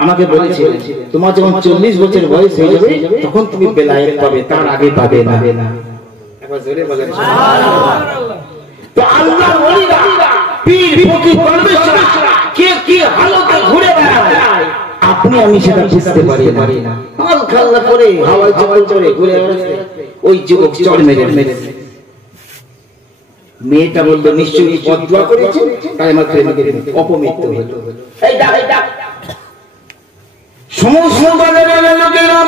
আমাকে বলেছে তোমার যখন 40 বছর বয়স হয়ে যাবে তখন তুমি বেলায়েত পাবে তার আগে পাবে না একবার জোরে বলেন সুবহানাল্লাহ তো আল্লাহর ওলিরা পীর ফকির পরমেশ্বর কে কি হালতে ঘুরে বেড়ায় আপনি আমি সেটা বুঝতে পারি না হাল খাল্লা করে হাওয়ায় চল চলে ঘুরে বেড়াচ্ছে ওই যুবক চড় মেরে মেয়েটা বলল নিশ্চয়ই বদদুয়া করেছে তাই আমার প্রেমিকের অপমৃত্যু হলো এই ডাক সমস্ত বাজারের লোকেরা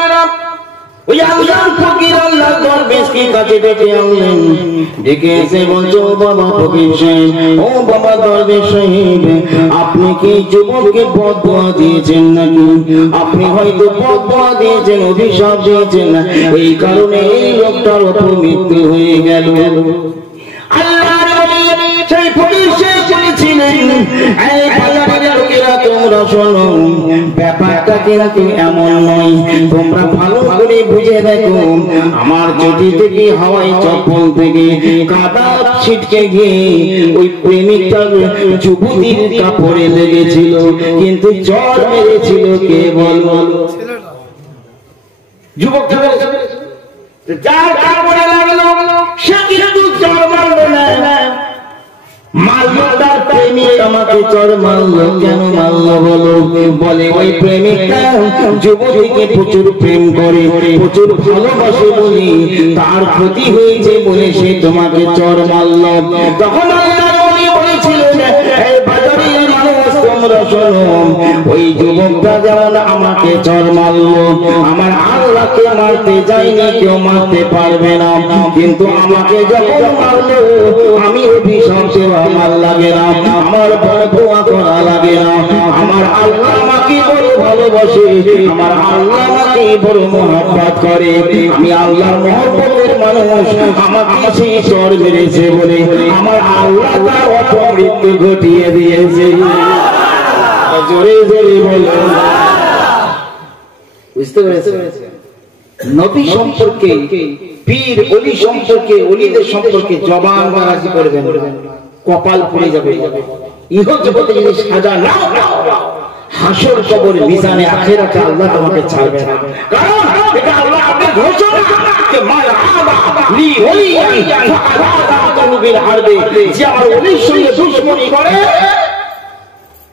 ওই আল্লাহর ফকির আল্লাহ দরবেশকে কাছে ডেকে আনলেন ডেকে এসে বলছো বাবা ফকির সাহেব ও বাবা দরবেশ সাহেব আপনি কি যুবককে বদদুয়া দিয়েছেন নাকি আপনি হয়তো বদদুয়া দিয়েছেন অভিশাপ দিয়েছেন এই কারণে এই লোকটার অপমৃত্যু হয়ে গেল আল্লাহর সেই ফকির সে বলেছিলেন, এই বাজারের লোকেরা তোমরা শোনো, ব্যাপারটা কিন্তু এমন নয়, তোমরা ভালো করে বুঝে দেখো। আমার চটি থেকে হাওয়াই চপ্পল থেকে কাদা ছিটকে গিয়ে ওই প্রেমিকটার যুবতীর কাপড়ে লেগেছিল, কিন্তু চর মেরেছিল কে বলো? যুবকটা যার কাপড়ে লাগলো সে কিন্তু চর মারলো না, মারলো তার প্রেমিক আমাকে চর মারলো। কেন মারলো বলো? বলে ওই প্রেমিকটা যুবতীকে প্রচুর প্রেম করে, প্রচুর ভালোবাসে বলি তার ক্ষতি হয়েছে বলে সে তোমাকে চর মারলো। তখন বলেছিলেন, এই বাজারের মানুষ তোমরা শোনো, ওই যুবকটা যেমন আমাকে চর মারলো, আমার আল্লাহকে মারতে যায়নি, কেউ মারতে পারবে না, কিন্তু আমাকে যখন মারলো আমি অভিশাপ দেওয়া আমার লাগে না, আমার বড় করা লাগে না। আমার আল্লাহ আমাকে বড় ভালোবাসে, আমার আল্লাহ আমাকে বড় মহব্বত করে। আমি আল্লাহর মহব্বতের মানুষ, আমাকে সেই চর মেরেছে বলে আমার আল্লাহ তার অপমৃত্যু ঘটিয়ে দিয়েছে। জোরে জোরে বলো। বুঝতে পেরেছেন? নবী সম্পর্কে, পীর ওলি সম্পর্কে, ওলিদের সম্পর্কে জবান বাজি করবেন, কপাল পুড়ে যাবে। ইহ জগতে যদি সাজা না হাসর কবর মিজানে আখিরাতে আল্লাহ তোমাকে ছাড়বে না, কারণ এটা আল্লাহ আপনার ঘোষণা যে মান আবা লি ওলিয়ান ফাআদা বিল হারবে, যে আমার ওলির সঙ্গে দুশমনি করে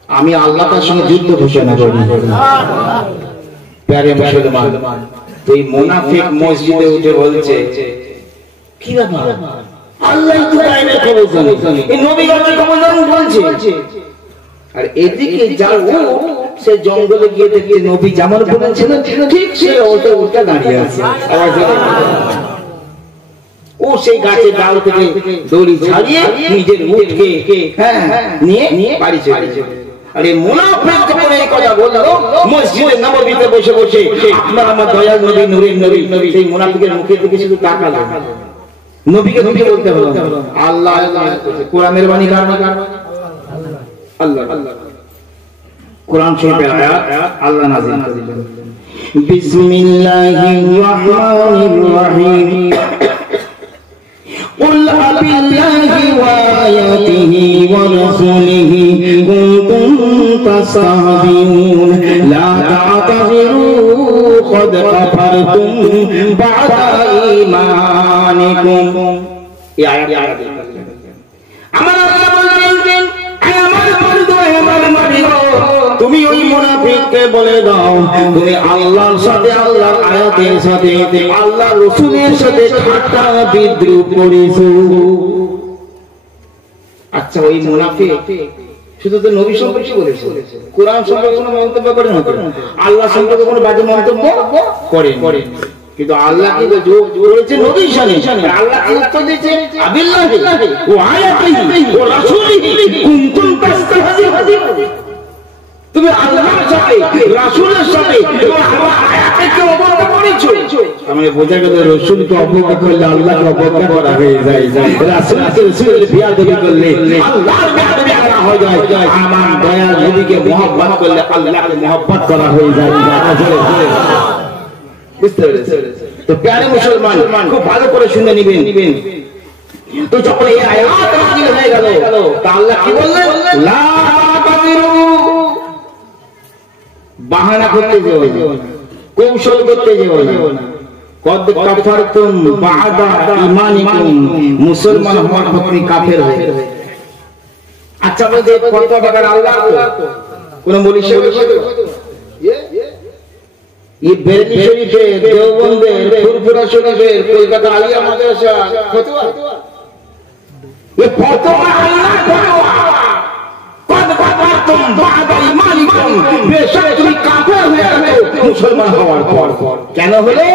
আমি আল্লাহ তার সঙ্গে যুদ্ধ ঘোষণা করি। প্যারে মুসলমান, তুই মুনাফিক মসজিদে উঠে বলছে কি ব্যাপার, আল্লাহই তো গায়েবের খবর জানে, এই নবী গায়েবের খবর জানে বলছে। আর এদিকে যার সে জঙ্গলে গিয়ে দেখে নবী যেমন বলেছিলেন ঠিক সে ওটা দাঁড়িয়ে আছে। ও সেই গাছের ডাল থেকে দড়ি ছাড়িয়ে নিজের উটকে নিয়ে বাড়ি চলে যাবে। আরে মুনাফিক যখন এই কথা বললো মসজিদে নববীতে বসে বসে, আপনার আমার দয়াল নবী, নূরের নবী, সেই মুনাফিকের মুখের দিকে শুধু তাকালো। নবীকে নবী বলতে হলো আল্লাহ, কোরআনের বাণী কার? আল্লাহ। কোরআন শরীফের আয়াত আল্লাহ নাযিল করেছেন, বিসমিল্লাহির রহমানির রহিম, قل أبالله وآياته ورسوله كنتم تستهزئون لا تعتذروا قد كفرتم بعد إيمانكم। এই আয়াত আমার আল্লাহ বলেন, আমার বন্ধু, আমার মারিও, তুমি ওই মুনাফিককে বলে দাও তুমি আল্লাহর সাথে, আল্লাহর আয়াতের সাথে, আল্লাহর রাসূলের সাথে ঠাট্টা বিদ্রুপ করেছো। আচ্ছা, ওই মুনাফিক শুধু তো নবী সম্পর্কে বলেছে, কোরআন সম্পর্কে কোনো মন্তব্য করে না, আল্লাহ সম্পর্কে কোনো বাজে মন্তব্য করে, কিন্তু আল্লাহ কি বলেছে নবীর সামনে, আল্লাহ কি উত্তর দিয়েছে, আবিল্লাহি ওয়া আয়াতিহি ওয়া রাসূলিহি কুনতুম তাস্তাহজিউন। তুমি আল্লাহর সাথে, রাসূলের সাথে আল্লাহর আয়াতকে অবজ্ঞা করেছো। আমি বোঝা গেল রাসূলকে অবজ্ঞা করলে আল্লাহকে অবজ্ঞা করা হয়ে যায়, রাসূলের বিয়াদবি করলে আল্লাহর বিয়াদবি করা হয়ে যায়, আমার দয়াল নবীকে মহব্বত করলে আল্লাহকে মহব্বত করা হয়ে যায়। বুঝতে পেরেছেন? তো প্যারে মুসলমান, খুব ভালো করে শুনে নিবেন। তো যখন এই আয়াত নাযিল হয়ে গেল, তা আল্লাহ কি বললেন, লা তাযিরু, বাহানা করতে যেও না, কৌশল করতে যেও না, কদ কাফারতুম বা'দা ঈমানিকুম, মুসলমান হওয়ার পর তুমি কাফের হয়ে। আচ্ছা বলতে কত বাগার আল্লাহ কোন বলি সে ये बेरनी शरीफे, देवबंदेर, फुरफुरा शरीफेर, कोलकाता आलिया माद्रासा फतवा, ये फतवा अल्लाह फतवा, कद कफरतुम बा'दा ईमानिकुम, बेशक তুমি কাফের হয়ে গেছো মুসলমান হওয়ার পর। কেন হলো?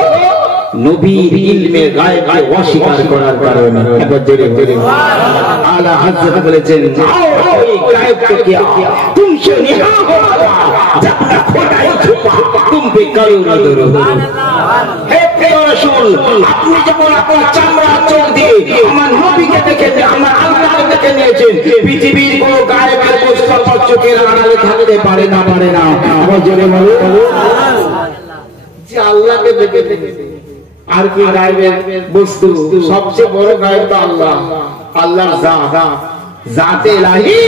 নবীর ইলমে গায়েবকে অস্বীকার করার কারণে। একবার জোরে জোরে আলা হযরত বলেছেন, ওই গায়েব को क्या तुमसे निहा हुआ जब तक खुदा ही छुपा तुम पे करो न दरो। হে প্রিয় রাসূল, আপনি যখন আপনার চামড়া চোখ দিয়ে আমার নবীকে দেখেছেন, আমার আল্লাহকে দিয়েছেন পৃথিবীর কোন গায়েবের বস্তু আপনার চোখের আড়ালে থাকতে পারে না আবার জোরে বলো যে আল্লাহকে দেখে আর কি গায়েবের বস্তু সবচেয়ে বড় গায়েব তো আল্লাহ আল্লাহর জাতে ইলাহি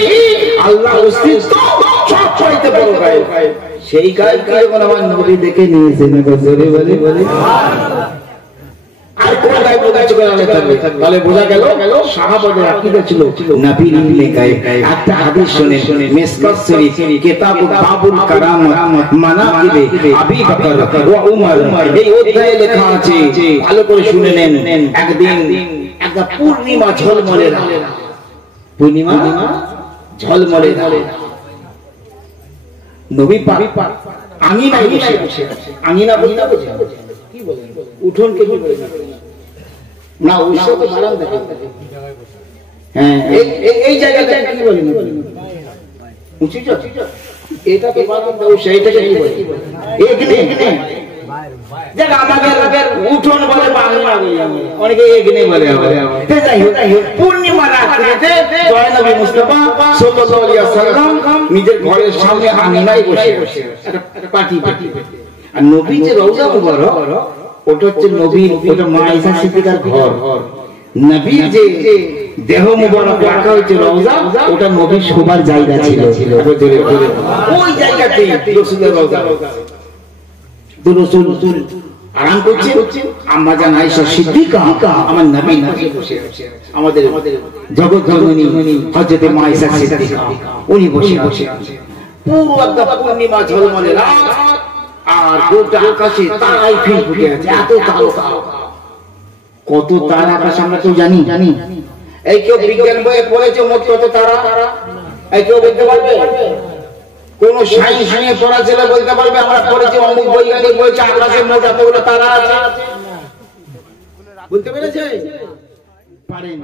আল্লাহ অস্তিত্ব সবচাইতে বড় গায়েব সেই গায়েবকে যখন আমার নবী দেখে নিয়েছেন জোরে বলে আর কোন গায়েব কাজ করে আলে থাকবে তাহলে বোঝা গেল সাহাবাদের আকীদা ছিল নবীর ইলমে গায়েব একটা হাদিস শুনে মিসকাত শরীফ কিতাব বাবুল কারামাত মানাকিবে আবি বকর ওয়া উমর এই অধ্যায়ে লেখা আছে ভালো করে শুনে নেন একদিন একটা পূর্ণিমা ঝলমলে রাত পূর্ণিমা ঝলমলে রাত নবী পাক আঙিনায় বসে আঙিনা বলতে কি বলেন উঠোন কে কি বলেন না ওইসব তো মারাম দেখে হ্যাঁ এই জায়গাটা কি বলেন উঁচু এটা তো মারাম দাও সেইটাকে কি বলেন এখানে দেখ আমাদের উঠোন বলে বাংলা অনেকে এখানে বলে যাই হোক পূর্ণিমা রাত্রিতে দয়াল নবী মুস্তাফা সাল্লাল্লাহু আলাইহি ওয়াসাল্লাম নিজের ঘরের সামনে আঙিনায় বসে একটা পাটি আর নবী যে রওজা মুবারক ওটা হচ্ছে নবীর ওটা মা আয়েশা সিদ্দিকার ঘর নবীর যে দেহ মুবারক রাখা হয়েছে রওজা ওটা নবীর শোবার জায়গা ছিল ওই জায়গাতে রাসূলের রওজা তো রাসূল আরাম করছে আম্মা জান আয়েশা সিদ্দিকা আমার নবী বসে আমাদের জগৎ জননী হযরত মা আয়েশা সিদ্দিকা উনি বসে পুরো একটা পূর্ণিমা ঝলমলে রাত আর গোটা আকাশে তারাই ফুটে আছে এত তারা কত তারা আকাশে আমরা কেউ জানি এই কেউ বিজ্ঞান বইয়ে পড়েছে মোট কত তারা এই কেউ বলতে পারবে কোন সায়েন্স নিয়ে পড়া ছেলে বলতে পারবে আমরা পড়েছি অমুক বৈজ্ঞানিক বলছে আকাশের মোট এতগুলো তারা আছে বলতে পেরেছে পারেন